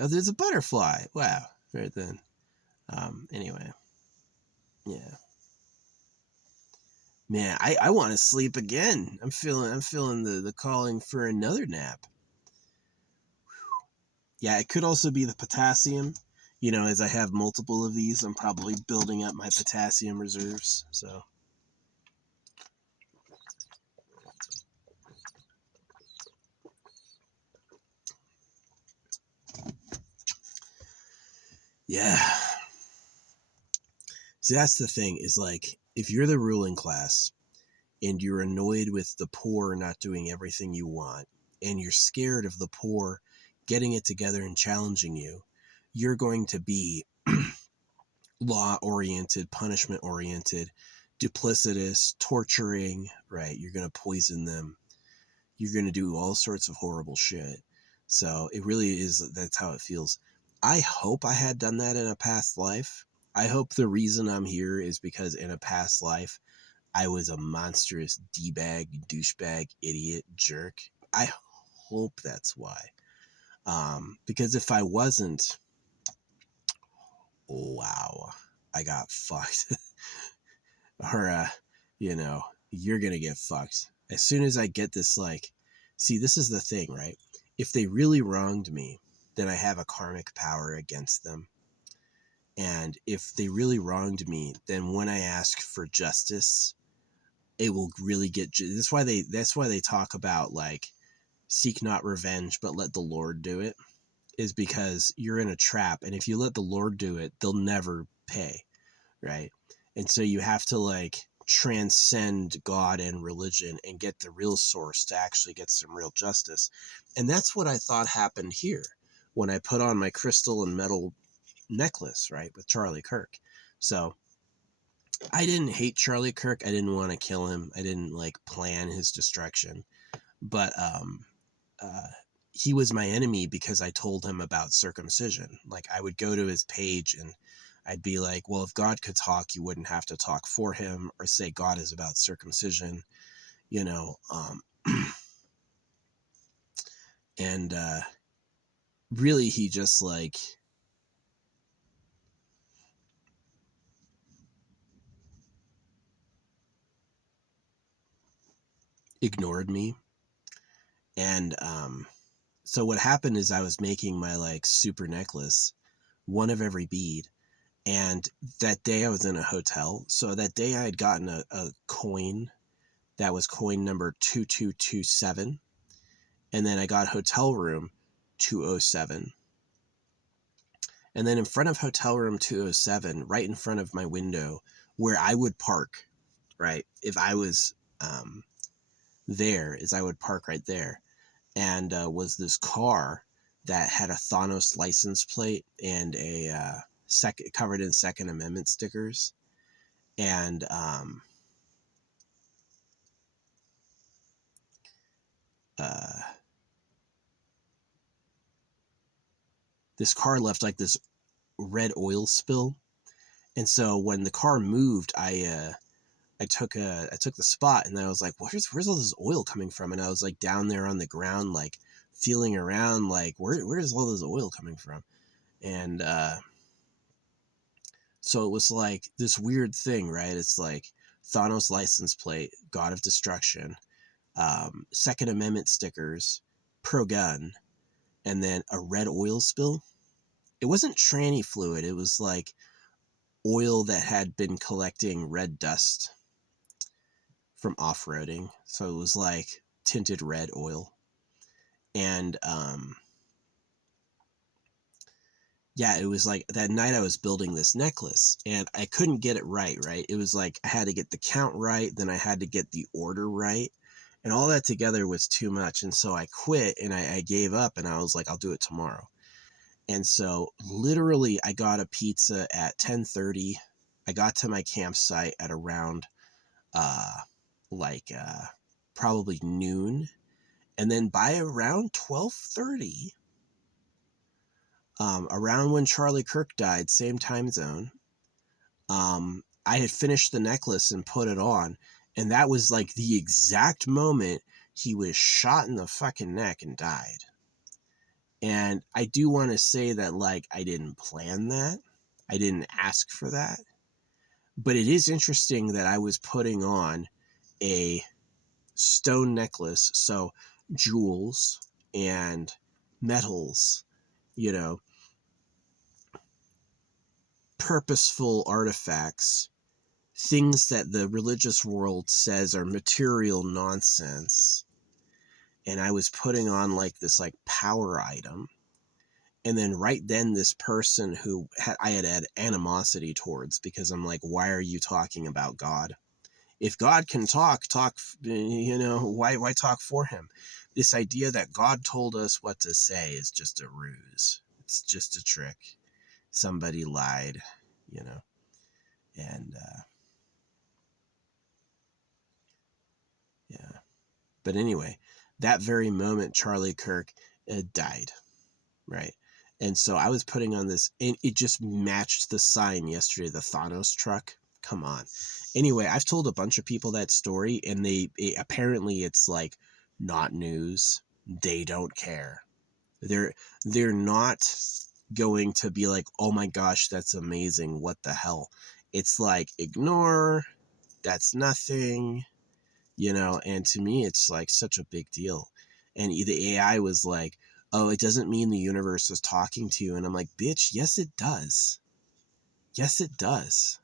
Oh, there's a butterfly. Wow. Right then. Anyway. Yeah. Man, I want to sleep again. I'm feeling the calling for another nap. Whew. Yeah, it could also be the potassium. You know, as I have multiple of these, I'm probably building up my potassium reserves. So yeah. See, that's the thing, is like, if you're the ruling class and you're annoyed with the poor not doing everything you want, and you're scared of the poor getting it together and challenging you, you're going to be law-oriented, punishment-oriented, duplicitous, torturing, right? You're going to poison them. You're going to do all sorts of horrible shit. So it really is, that's how it feels. I hope I had done that in a past life. I hope the reason I'm here is because in a past life, I was a monstrous D-bag, douchebag, idiot, jerk. I hope that's why. Because if I wasn't, wow, I got fucked. Or, you know, you're going to get fucked. As soon as I get this, like, see, this is the thing, right? If they really wronged me, then I have a karmic power against them. And if they really wronged me, then when I ask for justice, it will really get, that's why they talk about, like, seek not revenge, but let the Lord do it, is because you're in a trap. And if you let the Lord do it, they'll never pay. Right. And so you have to, like, transcend God and religion and get the real source to actually get some real justice. And that's what I thought happened here when I put on my crystal and metal necklace, right, with Charlie Kirk. So I didn't hate Charlie Kirk. I didn't want to kill him. I didn't like plan his destruction. But uh, he was my enemy because I told him about circumcision. Like I would go to his page and I'd be like, well, if God could talk, you wouldn't have to talk for him or say God is about circumcision, you know. And really, he just like ignored me. And so what happened is I was making my like super necklace, one of every bead. And that day I was in a hotel. So that day I had gotten a coin that was coin number 2227. And then I got hotel room 207. And then in front of hotel room 207, right in front of my window where I would park, right? If I was there, is I would park right there. And was this car that had a Thanos license plate and a covered in Second Amendment stickers. And this car left like this red oil spill. And so when the car moved, I took the spot and I was like, where's all this oil coming from? And I was like down there on the ground, like feeling around, like where's all this oil coming from? And so it was like this weird thing, right? It's like Thanos license plate, God of Destruction, Second Amendment stickers, pro gun, and then a red oil spill. It wasn't tranny fluid. It was like oil that had been collecting red dust from off-roading. So it was like tinted red oil. And yeah, it was like that night I was building this necklace and I couldn't get it right. It was like I had to get the count right, then I had to get the order right. And all that together was too much. And so I quit and I gave up and I was like, I'll do it tomorrow. And so literally I got a pizza at 10:30. I got to my campsite at around like probably noon. And then by around 12:30, around when Charlie Kirk died, same time zone, I had finished the necklace and put it on. And that was like the exact moment he was shot in the fucking neck and died. And I do want to say that, like, I didn't plan that. I didn't ask for that. But it is interesting that I was putting on a stone necklace. So jewels and metals, you know, purposeful artifacts, things that the religious world says are material nonsense. And I was putting on like this like power item. And then right then this person who I had animosity towards, because I'm like, why are you talking about God? If God can talk, you know, why talk for him? This idea that God told us what to say is just a ruse. It's just a trick. Somebody lied, you know. And yeah. But anyway, that very moment, Charlie Kirk died, right? And so I was putting on this, and it just matched the sign yesterday, the Thanos truck. Come on. Anyway, I've told a bunch of people that story, and apparently it's like not news. They don't care. They're not going to be like, oh my gosh, that's amazing. What the hell? It's like, ignore. That's nothing. You know, and to me, it's like such a big deal. And the AI was like, oh, it doesn't mean the universe is talking to you. And I'm like, bitch, yes, it does. Yes, it does.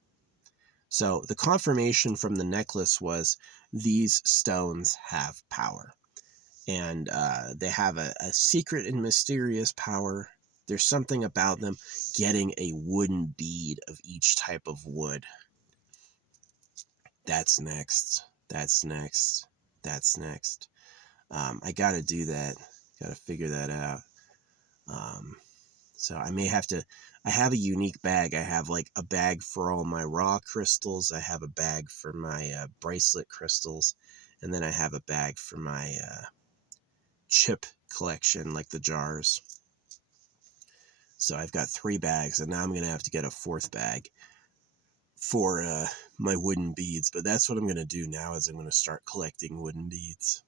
So the confirmation from the necklace was these stones have power. And they have a secret and mysterious power. There's something about them. Getting a wooden bead of each type of wood. That's next. That's next. That's next. I got to do that. Got to figure that out. So I may have to, I have a unique bag. I have like a bag for all my raw crystals. I have a bag for my bracelet crystals. And then I have a bag for my chip collection, like the jars. So I've got 3 bags, and now I'm going to have to get a 4th bag for my wooden beads. But that's what I'm going to do now, is I'm going to start collecting wooden beads.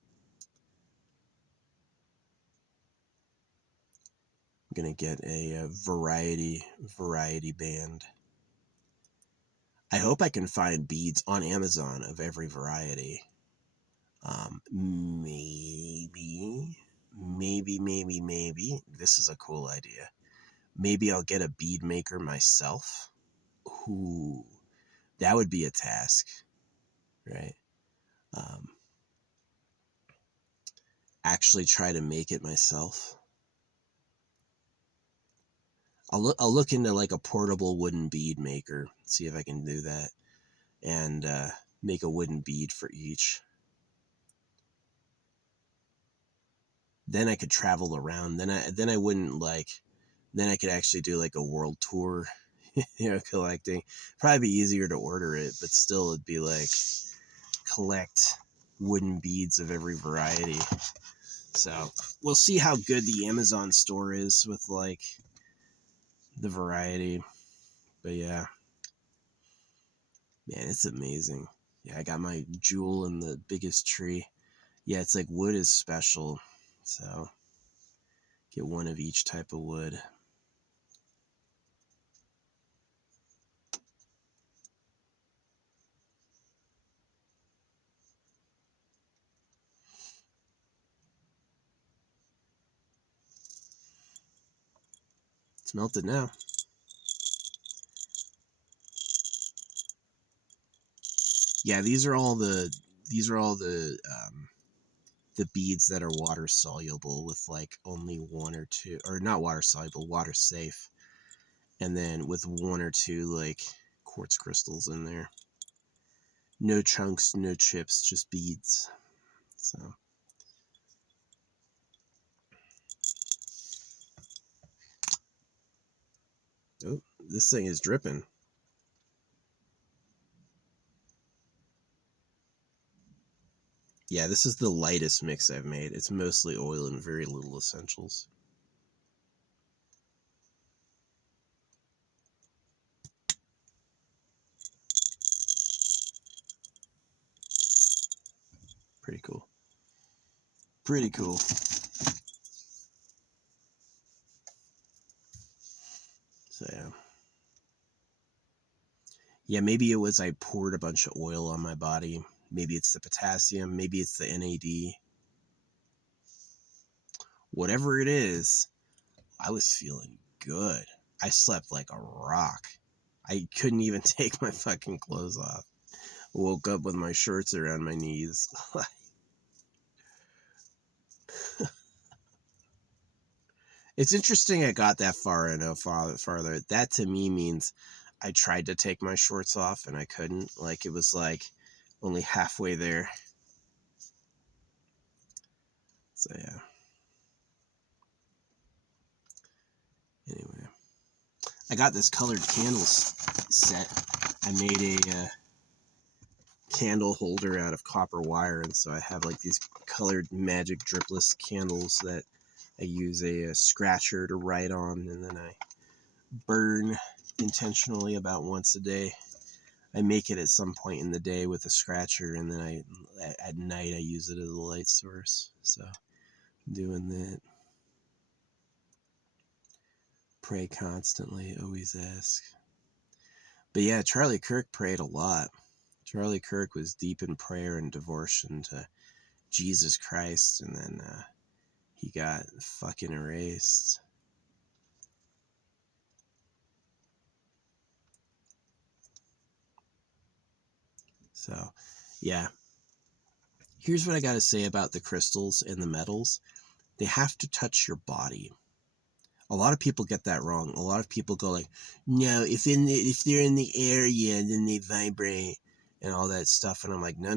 I'm going to get a variety band. I hope I can find beads on Amazon of every variety. Maybe. This is a cool idea. Maybe I'll get a bead maker myself. Ooh, that would be a task, right? Actually try to make it myself. I'll look into like a portable wooden bead maker, see if I can do that, and make a wooden bead for each. Then I could travel around. Then I wouldn't like. Then I could actually do like a world tour, collecting. Probably be easier to order it, but still it'd be like collect wooden beads of every variety. So we'll see how good the Amazon store is with like the variety. But yeah, man, it's amazing. Yeah, I got my jewel in the biggest tree. Yeah, it's like wood is special. So get one of each type of wood. It's melted now. Yeah, these are all the beads that are water soluble, with like only 1 or 2, or not water soluble, water safe, and then with 1 or 2 like quartz crystals in there. No chunks, no chips, just beads. So oh, this thing is dripping. Yeah, this is the lightest mix I've made. It's mostly oil and very little essentials. Pretty cool. Pretty cool. So yeah. Yeah, maybe it was I poured a bunch of oil on my body. Maybe it's the potassium. Maybe it's the NAD. Whatever it is, I was feeling good. I slept like a rock. I couldn't even take my fucking clothes off. Woke up with my shorts around my knees. It's interesting I got that far and no farther. That to me means I tried to take my shorts off and I couldn't. Like, it was like only halfway there. So yeah. Anyway, I got this colored candles set. I made a candle holder out of copper wire, and so I have like these colored magic dripless candles that I use a scratcher to write on, and then I burn intentionally about once a day. I make it at some point in the day with a scratcher, and then at night I use it as a light source. So I'm doing that. Pray constantly, always ask. But yeah, Charlie Kirk prayed a lot. Charlie Kirk was deep in prayer and devotion to Jesus Christ, and then he got fucking erased. So, yeah. Here's what I got to say about the crystals and the metals. They have to touch your body. A lot of people get that wrong. A lot of people go like, no, if they're in the area, then they vibrate and all that stuff. And I'm like, no.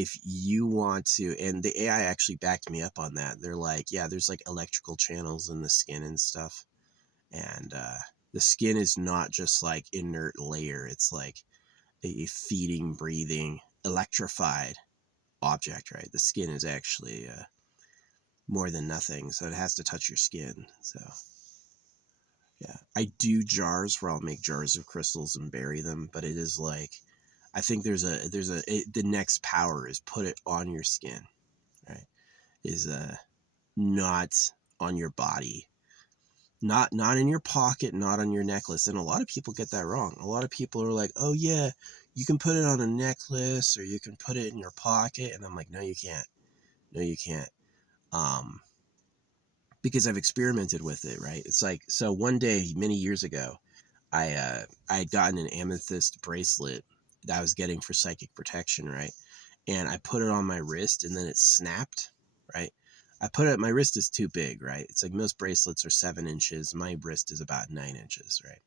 if you want to, and the AI actually backed me up on that. They're like, yeah, there's like electrical channels in the skin and stuff. And the skin is not just like inert layer. It's like a feeding, breathing, electrified object, right? The skin is actually more than nothing. So it has to touch your skin. So yeah, I do jars where I'll make jars of crystals and bury them, but it is like, I think the next power is put it on your skin, right? Is not on your body, not in your pocket, not on your necklace. And a lot of people get that wrong. A lot of people are like, oh yeah, you can put it on a necklace or you can put it in your pocket. And I'm like, no, you can't. No, you can't. Because I've experimented with it, right? It's like, so one day, many years ago, I had gotten an amethyst bracelet that I was getting for psychic protection, right? And I put it on my wrist and then it snapped, right? My wrist is too big, right? It's like most bracelets are 7 inches. My wrist is about 9 inches, right?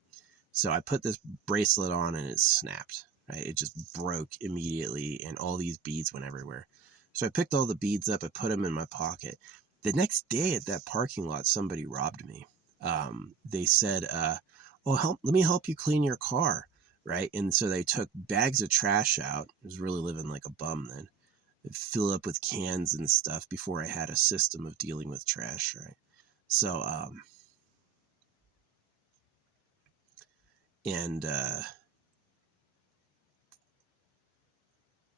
So I put this bracelet on and it snapped, right? It just broke immediately and all these beads went everywhere. So I picked all the beads up, I put them in my pocket. The next day at that parking lot, somebody robbed me. They said, oh, let me help you clean your car, right? And so they took bags of trash out. I was really living like a bum then. I'd fill up with cans and stuff before I had a system of dealing with trash, right? So, and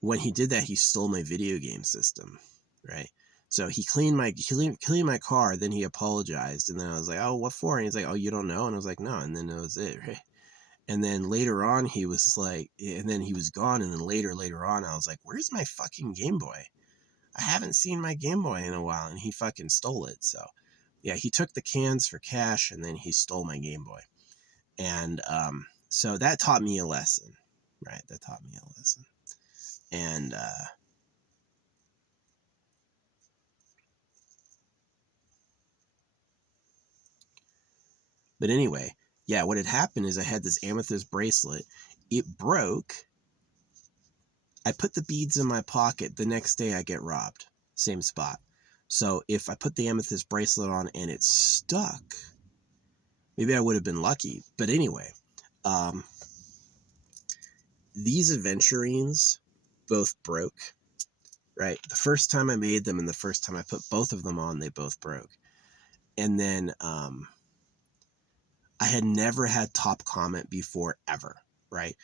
when he did that, he stole my video game system, right? So he cleaned my car, then he apologized, and then I was like, oh, what for? And he's like, oh, you don't know? And I was like, no, and then that was it, right? And then later on, he was like, and then he was gone, and then later on, I was like, where's my fucking Game Boy? I haven't seen my Game Boy in a while, and he fucking stole it. So yeah, he took the cans for cash, and then he stole my Game Boy. And so that taught me a lesson, right? That taught me a lesson. And but anyway, yeah, what had happened is I had this amethyst bracelet. It broke. I put the beads in my pocket. The next day I get robbed. Same spot. So if I put the amethyst bracelet on and it stuck, maybe I would have been lucky. But anyway, these aventurines both broke, right? The first time I made them and the first time I put both of them on, they both broke. And then I had never had top comment before ever, right?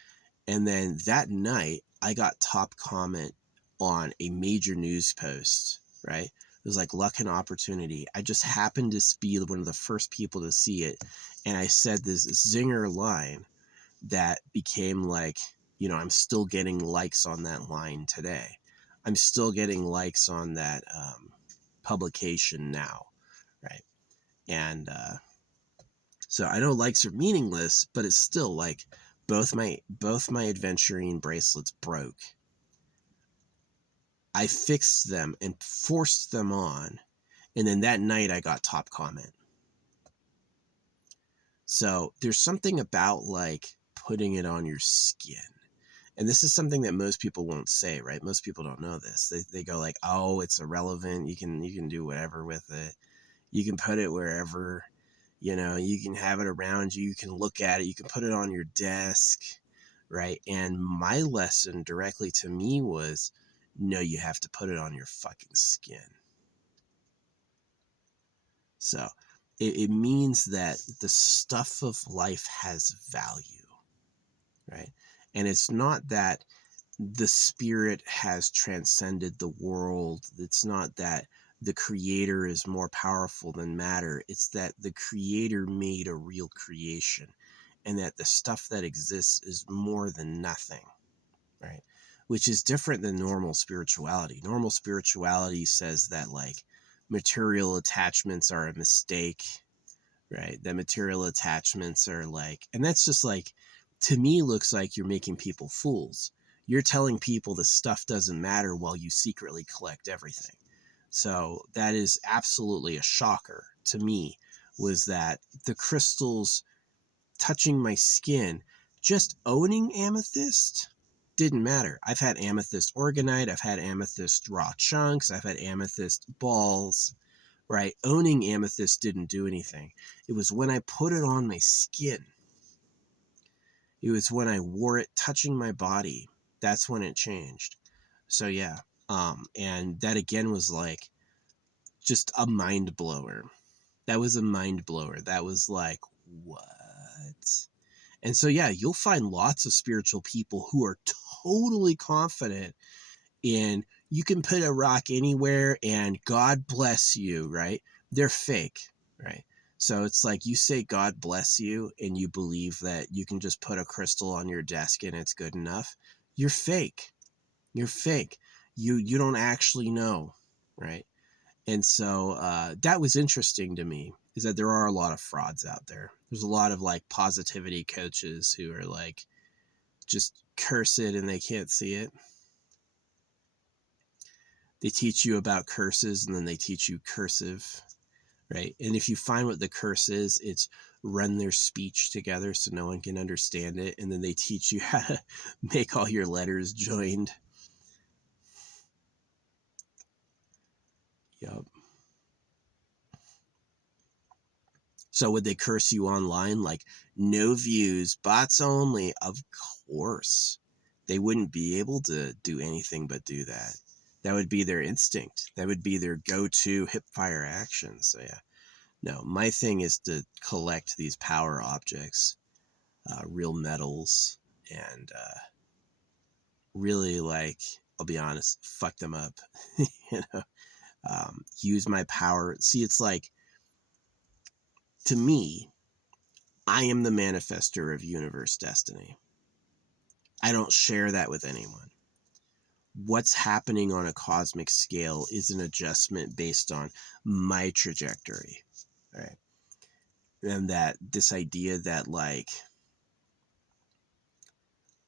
And then that night I got top comment on a major news post, right? It was like luck and opportunity. I just happened to be one of the first people to see it. And I said this zinger line that became like, you know, I'm still getting likes on that line today. I'm still getting likes on that publication now, right? And so I know likes are meaningless, but it's still like both my adventuring bracelets broke. I fixed them and forced them on, and then that night I got top comment. So there's something about like putting it on your skin. And this is something that most people won't say, right? Most people don't know this. They go like, oh, it's irrelevant. You can do whatever with it. You can put it wherever, you know, you can have it around you. You can look at it. You can put it on your desk, right? And my lesson directly to me was, no, you have to put it on your fucking skin. So it means that the stuff of life has value, right? And it's not that the spirit has transcended the world. It's not that the creator is more powerful than matter. It's that the creator made a real creation and that the stuff that exists is more than nothing, right? Which is different than normal spirituality. Normal spirituality says that like material attachments are a mistake, right? That material attachments are like, and that's just like, to me, looks like you're making people fools. You're telling people the stuff doesn't matter while you secretly collect everything. So that is absolutely a shocker to me, was that the crystals touching my skin, just owning amethyst didn't matter. I've had amethyst organite, I've had amethyst raw chunks, I've had amethyst balls, right? Owning amethyst didn't do anything. It was when I put it on my skin. It was when I wore it touching my body. That's when it changed. So yeah. And that again was like just a mind blower. That was a mind blower. That was like, what? And so, yeah, you'll find lots of spiritual people who are totally confident in you can put a rock anywhere and God bless you, right? They're fake, right? So it's like you say God bless you and you believe that you can just put a crystal on your desk and it's good enough. You're fake. You're fake. You don't actually know, right? And so that was interesting to me, is that there are a lot of frauds out there. There's a lot of like positivity coaches who are like just curse it and they can't see it. They teach you about curses and then they teach you cursive, right? And if you find what the curse is, it's run their speech together so no one can understand it. And then they teach you how to make all your letters joined. Yep. So would they curse you online? Like, no views, bots only? Of course. They wouldn't be able to do anything but do that. That would be their instinct. That would be their go-to hipfire action. So yeah. No, my thing is to collect these power objects, real metals, and really, like, I'll be honest, fuck them up. You know, use my power. See, it's like, to me, I am the manifester of universe destiny. I don't share that with anyone. What's happening on a cosmic scale is an adjustment based on my trajectory, right? And that this idea that like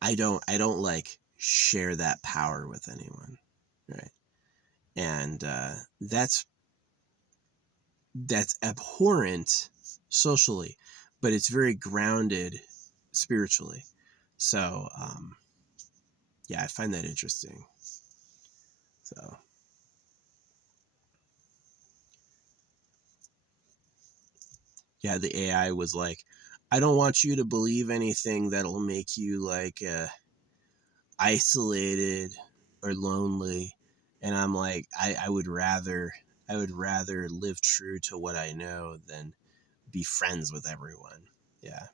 I don't like share that power with anyone, right? And that's abhorrent socially, but it's very grounded spiritually. So yeah, I find that interesting. So yeah, the AI was like, I don't want you to believe anything that'll make you like isolated or lonely. And I'm like, I would rather live true to what I know than be friends with everyone. Yeah.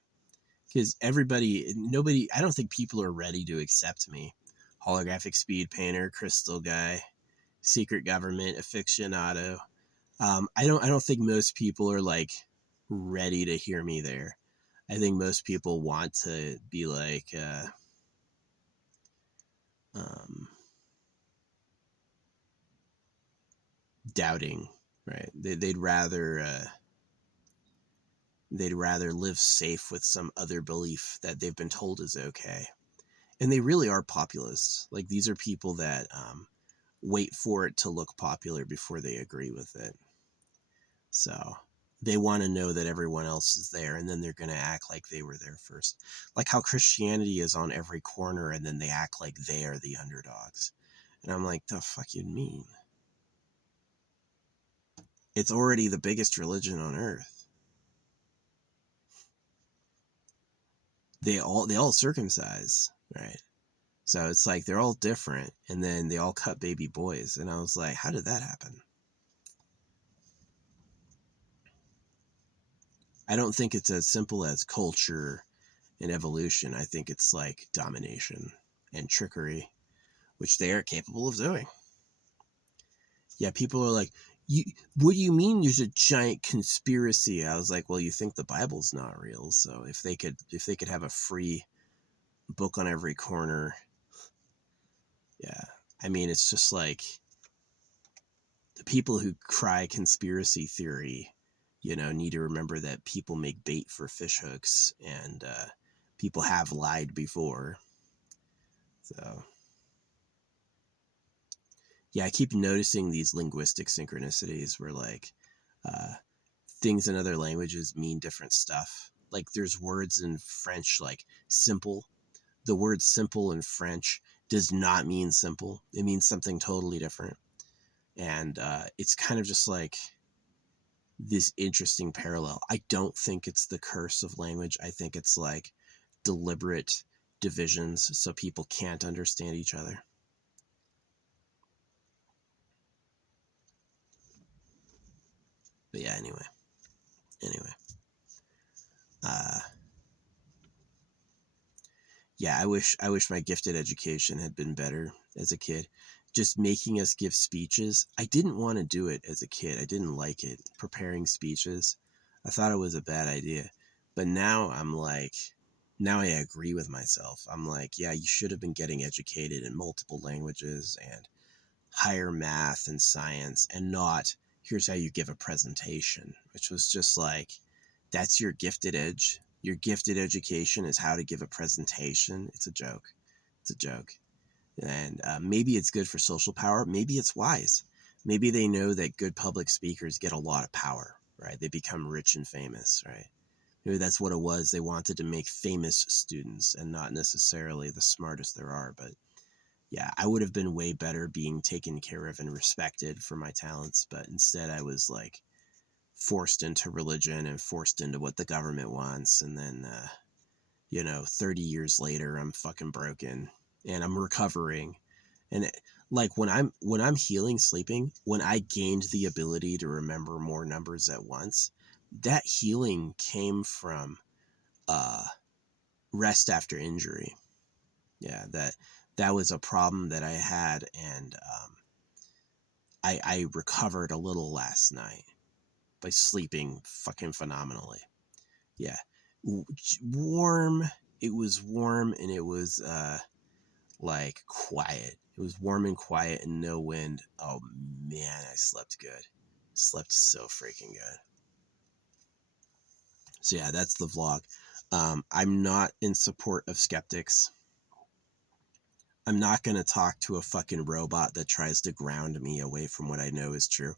Because nobody, I don't think people are ready to accept me. Holographic speed painter, crystal guy, secret government aficionado. I don't think most people are like ready to hear me there. I think most people want to be like, doubting, right? They'd rather live safe with some other belief that they've been told is okay. And they really are populists. Like, these are people that wait for it to look popular before they agree with it. So they want to know that everyone else is there, and then they're going to act like they were there first. Like how Christianity is on every corner, and then they act like they are the underdogs. And I'm like, the fuck you mean? It's already the biggest religion on earth. They all circumcise, right? So it's like they're all different, and then they all cut baby boys. And I was like, how did that happen? I don't think it's as simple as culture and evolution. I think it's like domination and trickery, which they are capable of doing. Yeah, people are like, what do you mean there's a giant conspiracy? I was like, well, you think the Bible's not real. So if they could have a free book on every corner, yeah. I mean, it's just like the people who cry conspiracy theory, need to remember that people make bait for fish hooks, and people have lied before. So yeah, I keep noticing these linguistic synchronicities where like things in other languages mean different stuff. Like there's words in French like simple the word simple in French does not mean simple. It means something totally different. And it's kind of just like this interesting parallel. I don't think it's the curse of language. I think it's like deliberate divisions so people can't understand each other. But yeah, anyway. Uh, yeah, I wish my gifted education had been better as a kid. Just making us give speeches. I didn't want to do it as a kid. I didn't like it. Preparing speeches. I thought it was a bad idea. But now I'm like, now I agree with myself. I'm like, yeah, you should have been getting educated in multiple languages and higher math and science, and not here's how you give a presentation, which was just like, that's your gifted edge. Your gifted education is how to give a presentation. It's a joke. It's a joke. And maybe it's good for social power. Maybe it's wise. Maybe they know that good public speakers get a lot of power, right? They become rich and famous, right? Maybe that's what it was. They wanted to make famous students and not necessarily the smartest there are. But yeah, I would have been way better being taken care of and respected for my talents. But instead, I was like forced into religion and forced into what the government wants. And then, 30 years later, I'm fucking broken and I'm recovering. And like when I'm healing sleeping, when I gained the ability to remember more numbers at once, that healing came from uh, rest after injury. Yeah, that was a problem that I had, and I recovered a little last night by sleeping fucking phenomenally. Yeah, warm. It was warm and it was like quiet. It was warm and quiet and no wind. Oh man, I slept good. Slept so freaking good. So yeah, that's the vlog. I'm not in support of skeptics. I'm not going to talk to a fucking robot that tries to ground me away from what I know is true.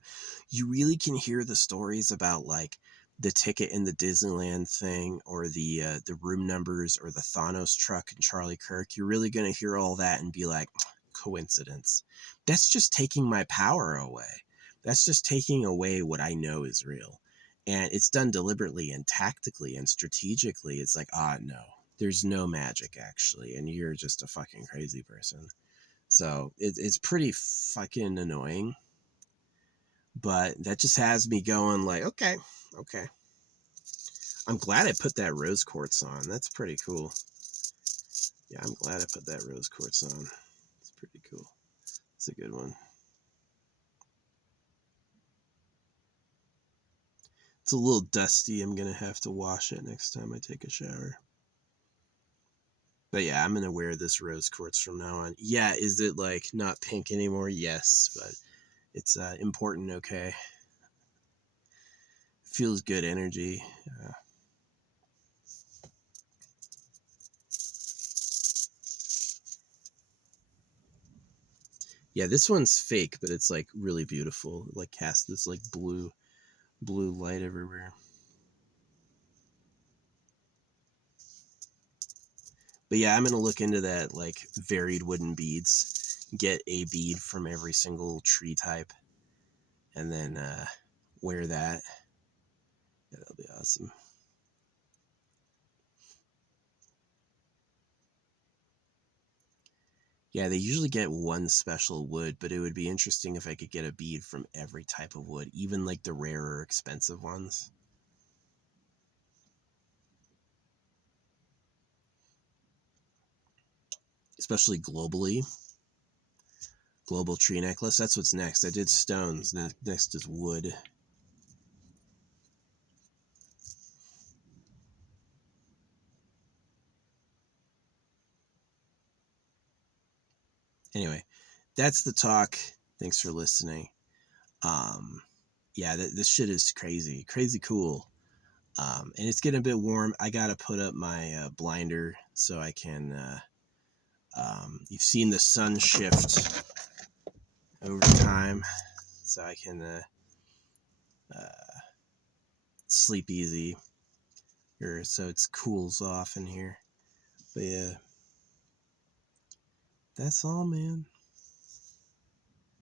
You really can hear the stories about like the ticket in the Disneyland thing, or the room numbers, or the Thanos truck and Charlie Kirk. You're really going to hear all that and be like, coincidence. That's just taking my power away. That's just taking away what I know is real. And it's done deliberately and tactically and strategically. It's like, no, there's no magic actually, and you're just a fucking crazy person. So it's pretty fucking annoying, but that just has me going like, okay. I'm glad I put that rose quartz on. That's pretty cool. Yeah, I'm glad I put that rose quartz on. It's pretty cool. It's a good one. It's a little dusty. I'm gonna have to wash it next time I take a shower. But yeah, I'm gonna wear this rose quartz from now on. Yeah, is it like not pink anymore? Yes, but it's important. Okay, feels good energy. Yeah, this one's fake, but it's like really beautiful. It, like casts this like blue light everywhere. But yeah, I'm gonna look into that, like varied wooden beads. Get a bead from every single tree type, and then wear that. Yeah, that'll be awesome. Yeah, they usually get one special wood, but it would be interesting if I could get a bead from every type of wood, even like the rarer, expensive ones. Especially globally. Global tree necklace. That's what's next. I did stones. Next is wood. Anyway, that's the talk. Thanks for listening. Um, yeah, this shit is crazy cool. And it's getting a bit warm. I gotta put up my blinder so I can. You've seen the sun shift over time, so I can sleep easy, or so it cools off in here. But yeah, that's all, man.